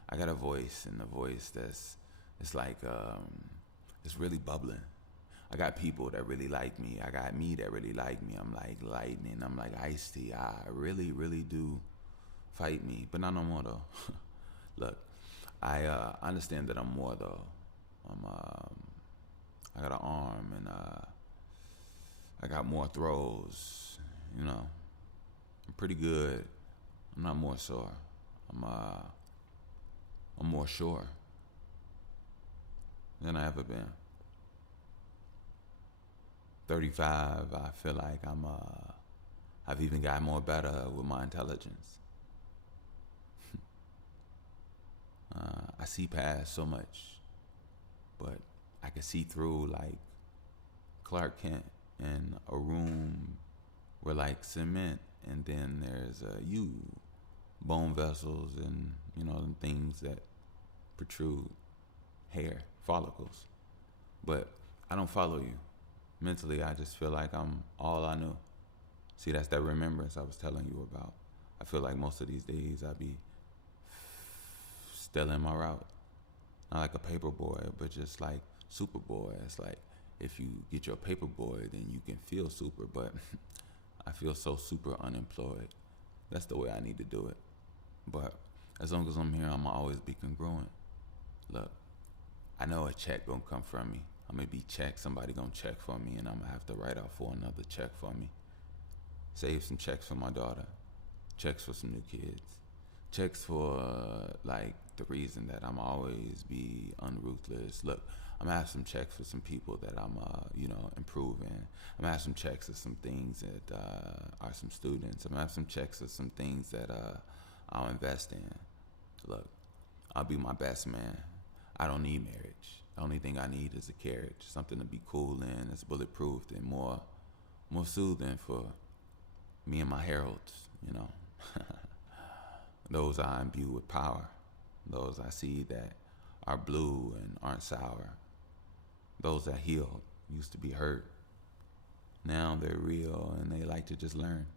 I got a voice, and a voice it's like it's really bubbling. I got people that really like me. I got me that really like me. I'm like lightning. I'm like iced tea. I really, really do fight me, but not no more though. Look, I understand that I'm more though. I got an arm, and I got more throws. You know, I'm pretty good. I'm not more sore. I'm more sure than I ever been. 35, I feel like I've even got more better with my intelligence. I see past so much, but I can see through like Clark Kent in a room where like cement, and then there's you, bone vessels, and you know them things that protrude, hair, follicles. But I don't follow you. Mentally, I just feel like I'm all I knew. See, that's that remembrance I was telling you about. I feel like most of these days I be still in my route. Not like a paper boy, but just like super boy. It's like if you get your paper boy, then you can feel super, but I feel so super unemployed. That's the way I need to do it. But as long as I'm here, I'm always be congruent. Look, I know a check gonna come from me. I'm gonna be checked. Somebody gonna check for me, and I'm gonna have to write out for another check for me. Save some checks for my daughter. Checks for some new kids. Checks for like the reason that I'm always be unruthless. Look, I'm gonna have some checks for some people that I'm you know, improving. I'm gonna have some checks for some things that are some students. I'm gonna have some checks for some things that I'll invest in. Look, I'll be my best man. I don't need marriage. The only thing I need is a carriage, something to be cool in, that's bulletproof and more soothing for me and my heralds, you know. Those I imbue with power. Those I see that are blue and aren't sour. Those that healed, used to be hurt. Now they're real and they like to just learn.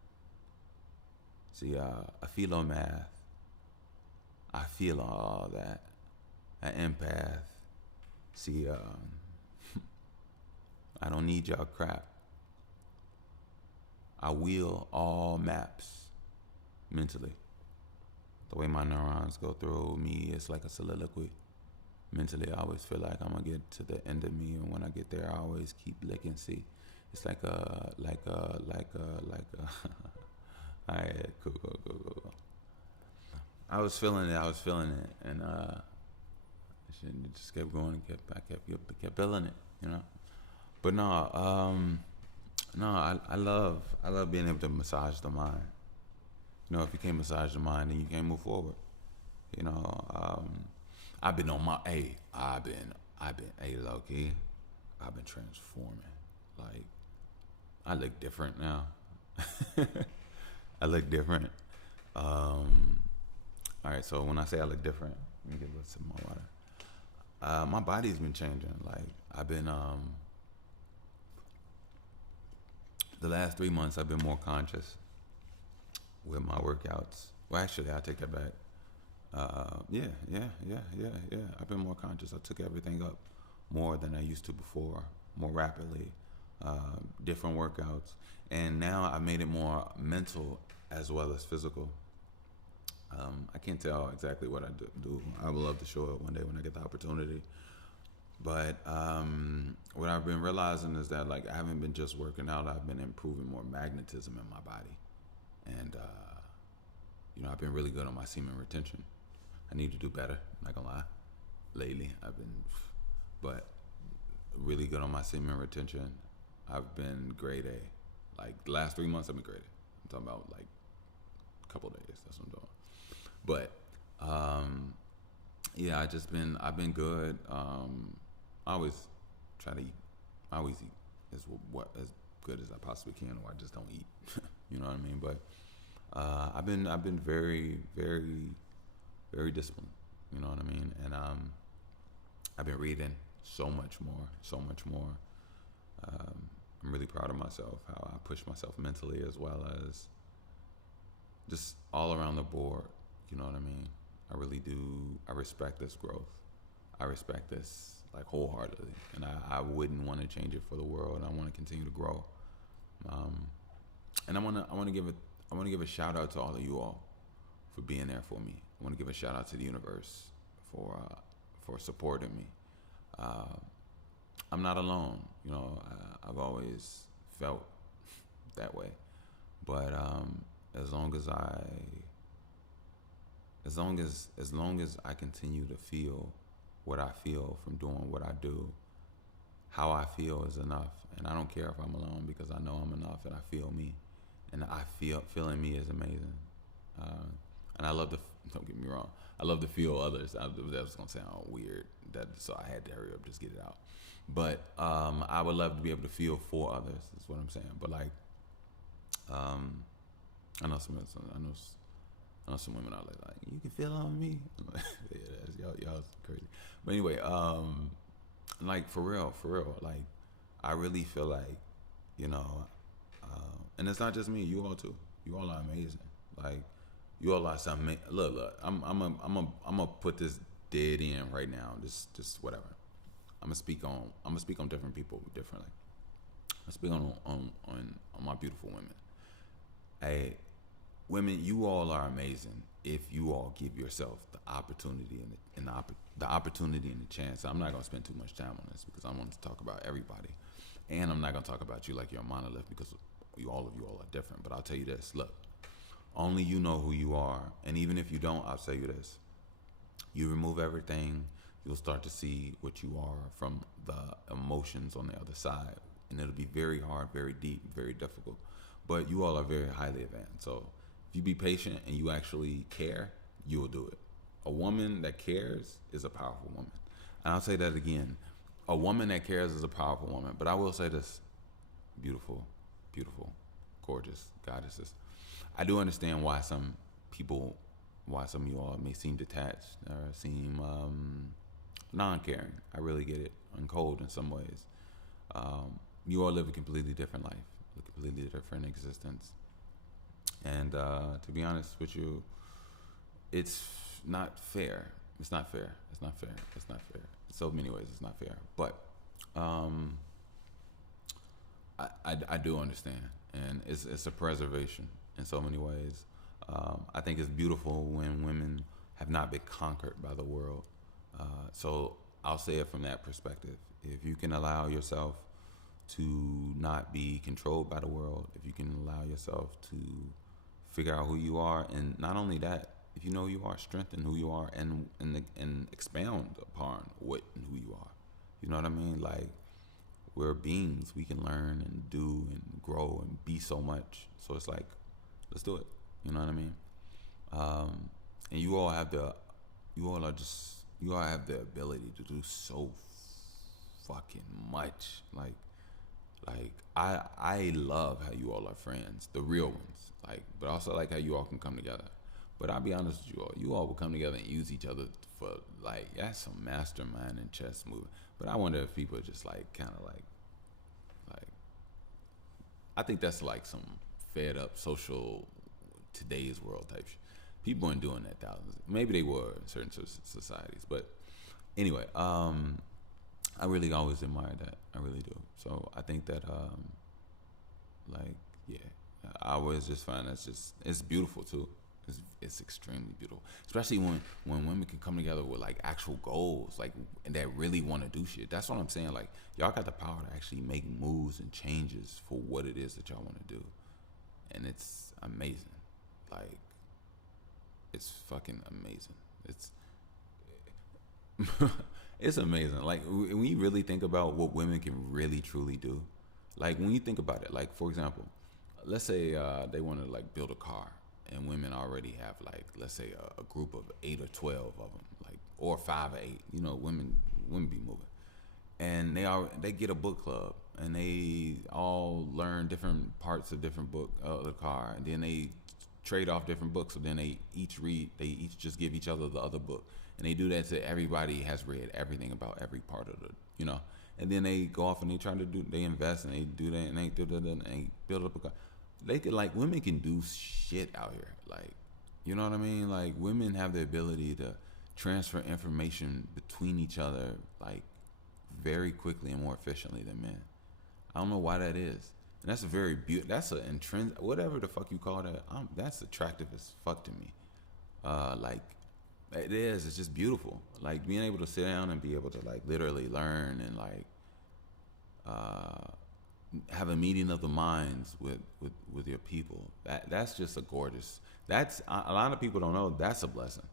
See, a philomath, I feel all that. An empath, see, I don't need y'all crap. I wheel all maps mentally. The way my neurons go through me, it's like a soliloquy. Mentally, I always feel like I'm gonna get to the end of me, and when I get there, I always keep licking. See, it's like a. All right, cool. I was feeling it, and it just kept going, and kept building it, you know. But no, I love being able to massage the mind. You know, if you can't massage the mind, then you can't move forward. You know, I've been on my I've been low key. I've been transforming. Like, I look different now. I look different. All right, so when I say I look different, let me get a little sip more water. My body's been changing. Like, I've been the last 3 months I've been more conscious with my workouts. Well, actually, I take that back. Yeah. I've been more conscious. I took everything up more than I used to before, more rapidly, different workouts. And now I made it more mental as well as physical. I can't tell exactly what I do. I would love to show it one day when I get the opportunity. But what I've been realizing is that, like, I haven't been just working out. I've been improving more magnetism in my body. And I've been really good on my semen retention. I need to do better. I'm not gonna lie. Lately, I've been, but really good on my semen retention. I've been grade A. Like the last 3 months, I've been grade A. I'm talking about like a couple days. That's what I'm doing. But yeah, I've been good. I always try to eat. I always eat as good as I possibly can, or I just don't eat. You know what I mean? But I've been very, very, very disciplined. You know what I mean? And I've been reading so much more, so much more. I'm really proud of myself, how I push myself mentally as well as just all around the board. You know what I mean? I really do. I respect this growth. I respect this like wholeheartedly, and I wouldn't want to change it for the world. I want to continue to grow, and I want to give a shout out to all of you all for being there for me. I want to give a shout out to the universe for supporting me. I'm not alone. I've always felt that way, but as long as I continue to feel what I feel from doing what I do, how I feel is enough, and I don't care if I'm alone because I know I'm enough and I feel me, and feeling me is amazing. And I love to don't get me wrong, I love to feel others. That was gonna sound weird, so I had to hurry up, just get it out. But I would love to be able to feel for others. Is what I'm saying. But like, I know some women are like you can feel on me. Yeah, y'all's crazy. But anyway, like for real, like I really feel like, and it's not just me. You all too. You all are amazing. Like you all are something. Look. I'm gonna put this dead in right now. Just whatever. I'm gonna speak on different people differently. I speak on my beautiful women. Hey, women, you all are amazing if you all give yourself the opportunity the opportunity and the chance. I'm not gonna spend too much time on this because I want to talk about everybody, and I'm not gonna talk about you like you're a monolith because all of you all are different. But I'll tell you this: look, only you know who you are, and even if you don't, I'll tell you this: you remove everything, you'll start to see what you are from the emotions on the other side, and it'll be very hard, very deep, very difficult. But you all are very highly advanced, so if you be patient and you actually care, you will do it. A woman that cares is a powerful woman. And I'll say that again. A woman that cares is a powerful woman. But I will say this: beautiful, beautiful, gorgeous goddesses. I do understand why some of you all may seem detached or seem non-caring. I really get it. And cold in some ways. You all live a completely different life, a completely different existence. And to be honest with you, it's not fair. It's not fair. It's not fair. It's not fair. In so many ways, it's not fair. But I do understand, and it's a preservation in so many ways. I think it's beautiful when women have not been conquered by the world. So I'll say it from that perspective. If you can allow yourself to not be controlled by the world, if you can allow yourself to figure out who you are, and not only that, if you know who you are, strengthen who you are, and expound upon what and who you are. You know what I mean? Like, we're beings. We can learn and do and grow and be so much. So it's like, let's do it. You know what I mean? And you all have the ability to do so fucking much. Like I love how you all are friends, the real ones. Like, but also like how you all can come together. But I'll be honest with you all. You all will come together and use each other for, like, that's some mastermind and chess moving. But I wonder if people are just like kind of like I think that's like some fed up social today's world type shit. People weren't doing that thousands. Maybe they were in certain societies, but anyway, I really always admire that. I really do. So I think that, yeah, I always just find it's beautiful too. It's extremely beautiful, especially when women can come together with like actual goals, like, and that really want to do shit. That's what I'm saying. Like, y'all got the power to actually make moves and changes for what it is that y'all want to do, and it's amazing. Like, It's fucking amazing. It's it's amazing. Like when you really think about what women can really truly do, like when you think about it, like for example, let's say they want to like build a car, and women already have like let's say a group of 8 or 12 of them, like or 5 or 8. You know, women be moving, and they get a book club, and they all learn different parts of different book of the car, and then they trade off different books. So then they each just give each other the other book, and they do that to everybody has read everything about every part of the, you know. And then they go off and they invest and they do that and they do that and they build up a car. They could like women can do shit out here, like, you know what I mean? Like women have the ability to transfer information between each other like very quickly and more efficiently than men. I don't know why that is. And that's a very that's an intrinsic, whatever the fuck you call that. That's attractive as fuck to me. Like it is. It's just beautiful. Like being able to sit down and be able to like literally learn and like have a meeting of the minds with your people. That's just a gorgeous. That's a lot of people don't know. That's a blessing.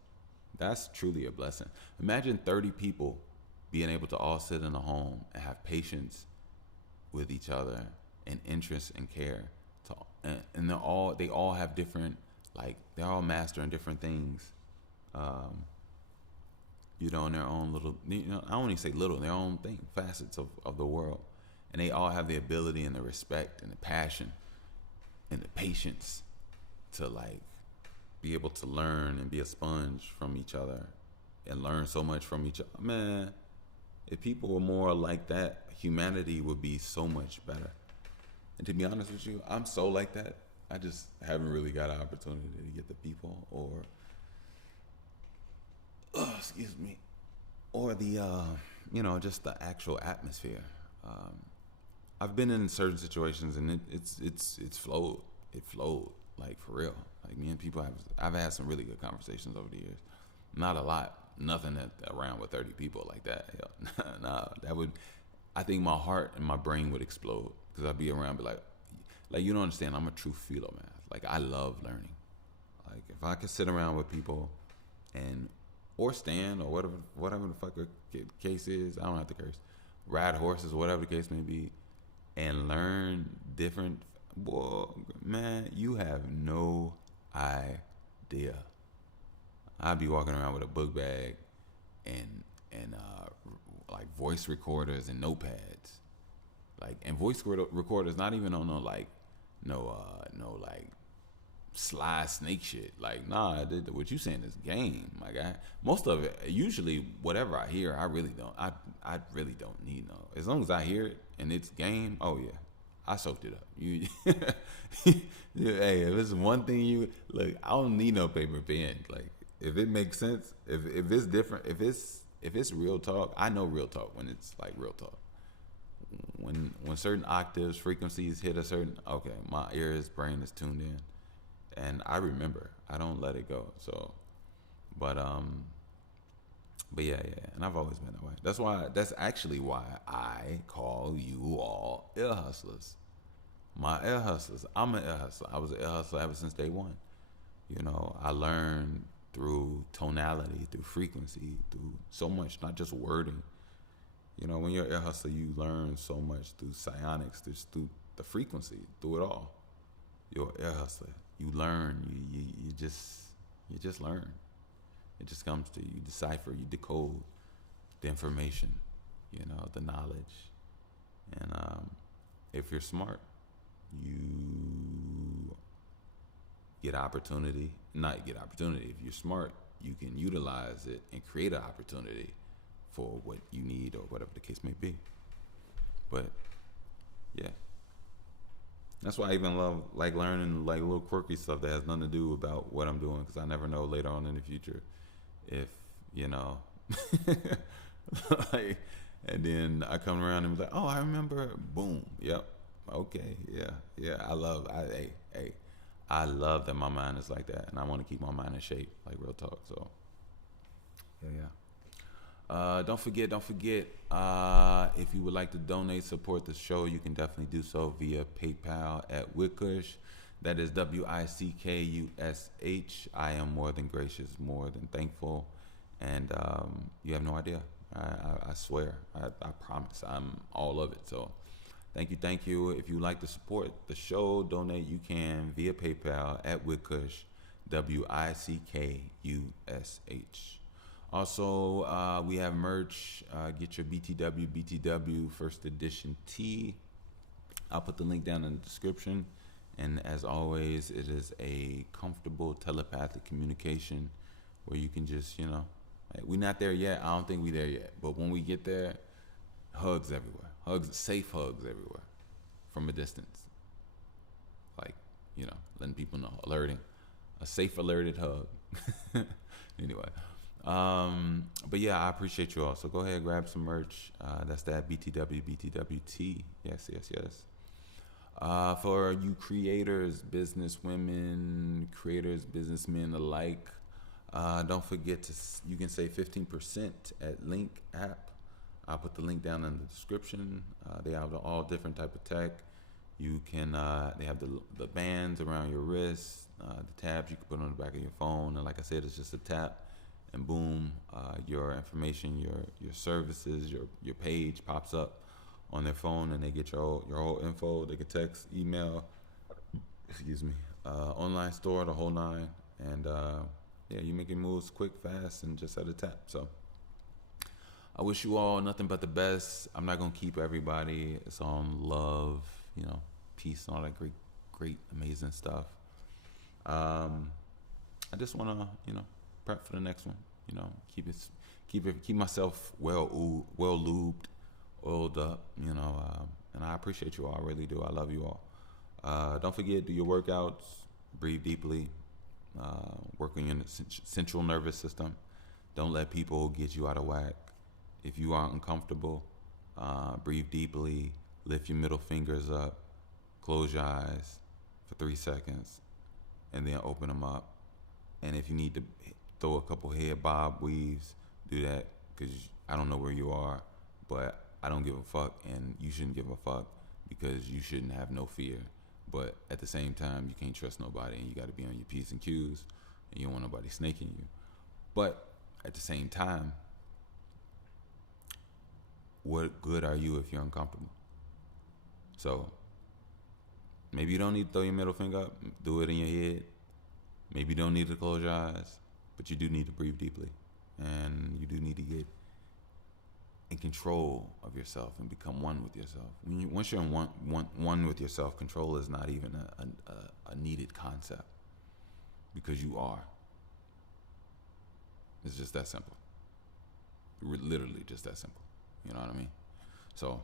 That's truly a blessing. Imagine 30 people being able to all sit in a home and have patience with each other and interest and care and they all have different, like they're all mastering different things, you know, in their own little, you know, I don't even say little, their own thing, facets of the world, and they all have the ability and the respect and the passion and the patience to like be able to learn and be a sponge from each other and learn so much from each other. Man, if people were more like that, humanity would be so much better. And to be honest with you, I'm so like that. I just haven't really got an opportunity to get the people or, excuse me, or the, you know, just the actual atmosphere. I've been in certain situations and it's flowed. It flowed like for real. Like me and people, I've had some really good conversations over the years. Not a lot, nothing around with 30 people like that. Nah, that would, I think my heart and my brain would explode. Because I'd be around, be like you don't understand. I'm a true philomath. Like I love learning. Like if I could sit around with people, and or stand or whatever the fuck the case is. I don't have to curse. Ride horses, whatever the case may be, and learn different. Boy, man, you have no idea. I'd be walking around with a book bag and like voice recorders and notepads. Like, and voice recorders not even on no like sly snake shit. Like, nah, what you saying is game, my guy. Most of it, usually whatever I hear, I really don't need no. As long as I hear it and it's game, oh yeah, I soaked it up. You, hey, if it's one thing you look, I don't need no paper pen. Like, if it makes sense, if it's different, if it's real talk, I know real talk when it's like real talk. When certain octaves, frequencies hit a certain, okay, my brain is tuned in, and I remember. I don't let it go. So, but yeah, and I've always been that way. That's actually why I call you all ear hustlers. My ear hustlers. I'm an ear hustler. I was an ear hustler ever since day one. You know, I learned through tonality, through frequency, through so much, not just wording. You know, when you're an ear hustler, you learn so much through psionics, through the frequency, through it all. You're an ear hustler. You learn. You just learn. It just comes to you. You decipher. You decode the information. You know, the knowledge. And if you're smart, you get opportunity. Not get opportunity. If you're smart, you can utilize it and create an opportunity for what you need or whatever the case may be. But yeah, that's why I even love like learning like little quirky stuff that has nothing to do about what I'm doing, because I never know later on in the future if, you know, like, and then I come around and be like, oh, I remember, boom, yep, okay, yeah. I love that my mind is like that, and I want to keep my mind in shape, like real talk. So yeah. Don't forget, if you would like to donate, support the show, you can definitely do so via PayPal at Wickush. That is WICKUSH. I am more than gracious, more than thankful, and you have no idea. I swear, I promise, I'm all of it. So, thank you. If you like to support the show, donate. You can via PayPal at Wickush, WICKUSH. Also, we have merch. Get your BTW First Edition tee. I'll put the link down in the description. And as always, it is a comfortable telepathic communication where you can just, we're not there yet. I don't think we're there yet. But when we get there, hugs everywhere. Safe hugs everywhere from a distance. Like, letting people know, alerting. A safe alerted hug. Anyway. But yeah, I appreciate you all. So go ahead, grab some merch. That's that BTWT. Yes. For you creators, business women, creators, businessmen alike, don't forget you can save 15% at Link app. I'll put the link down in the description. They have all different type of tech. You can, they have the bands around your wrists, the tabs you can put on the back of your phone. And like I said, it's just a tap and boom, your information, your services, your page pops up on their phone, and they get your whole info. They can text, email, online store, the whole nine, and you making moves quick, fast, and just at a tap. So I wish you all nothing but the best. I'm not gonna keep everybody. It's on love, peace, and all that great, amazing stuff. I just wanna, prep for the next one. Keep myself well lubed, oiled up, and I appreciate you all. I really do. I love you all. Don't forget, do your workouts, breathe deeply, work on your central nervous system. Don't let people get you out of whack. If you are uncomfortable, breathe deeply, lift your middle fingers up, close your eyes for 3 seconds, and then open them up. And if you need to throw a couple head bob weaves, do that, because I don't know where you are, but I don't give a fuck, and you shouldn't give a fuck, because you shouldn't have no fear. But at the same time, you can't trust nobody, and you got to be on your P's and Q's, and you don't want nobody snaking you. But at the same time, what good are you if you're uncomfortable? So maybe you don't need to throw your middle finger up, do it in your head. Maybe you don't need to close your eyes, but you do need to breathe deeply, and you do need to get in control of yourself and become one with yourself. Once you're in one with yourself, control is not even a needed concept, because you are. It's just that simple. Literally just that simple. You know what I mean? So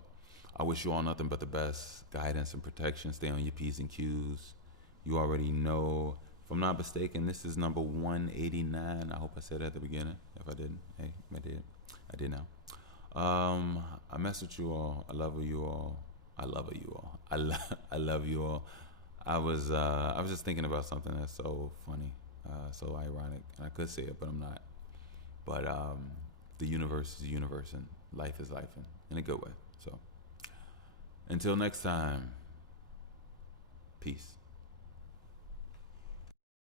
I wish you all nothing but the best guidance and protection. Stay on your P's and Q's. You already know. If I'm not mistaken, this is number 189. I hope I said that at the beginning. If I didn't, hey, I did. I did now. I mess with you all. I love you all. I love you all. I love you all. I was just thinking about something that's so funny, so ironic, and I could say it, but I'm not. But the universe is a universe, and life is life, in a good way. So until next time, peace.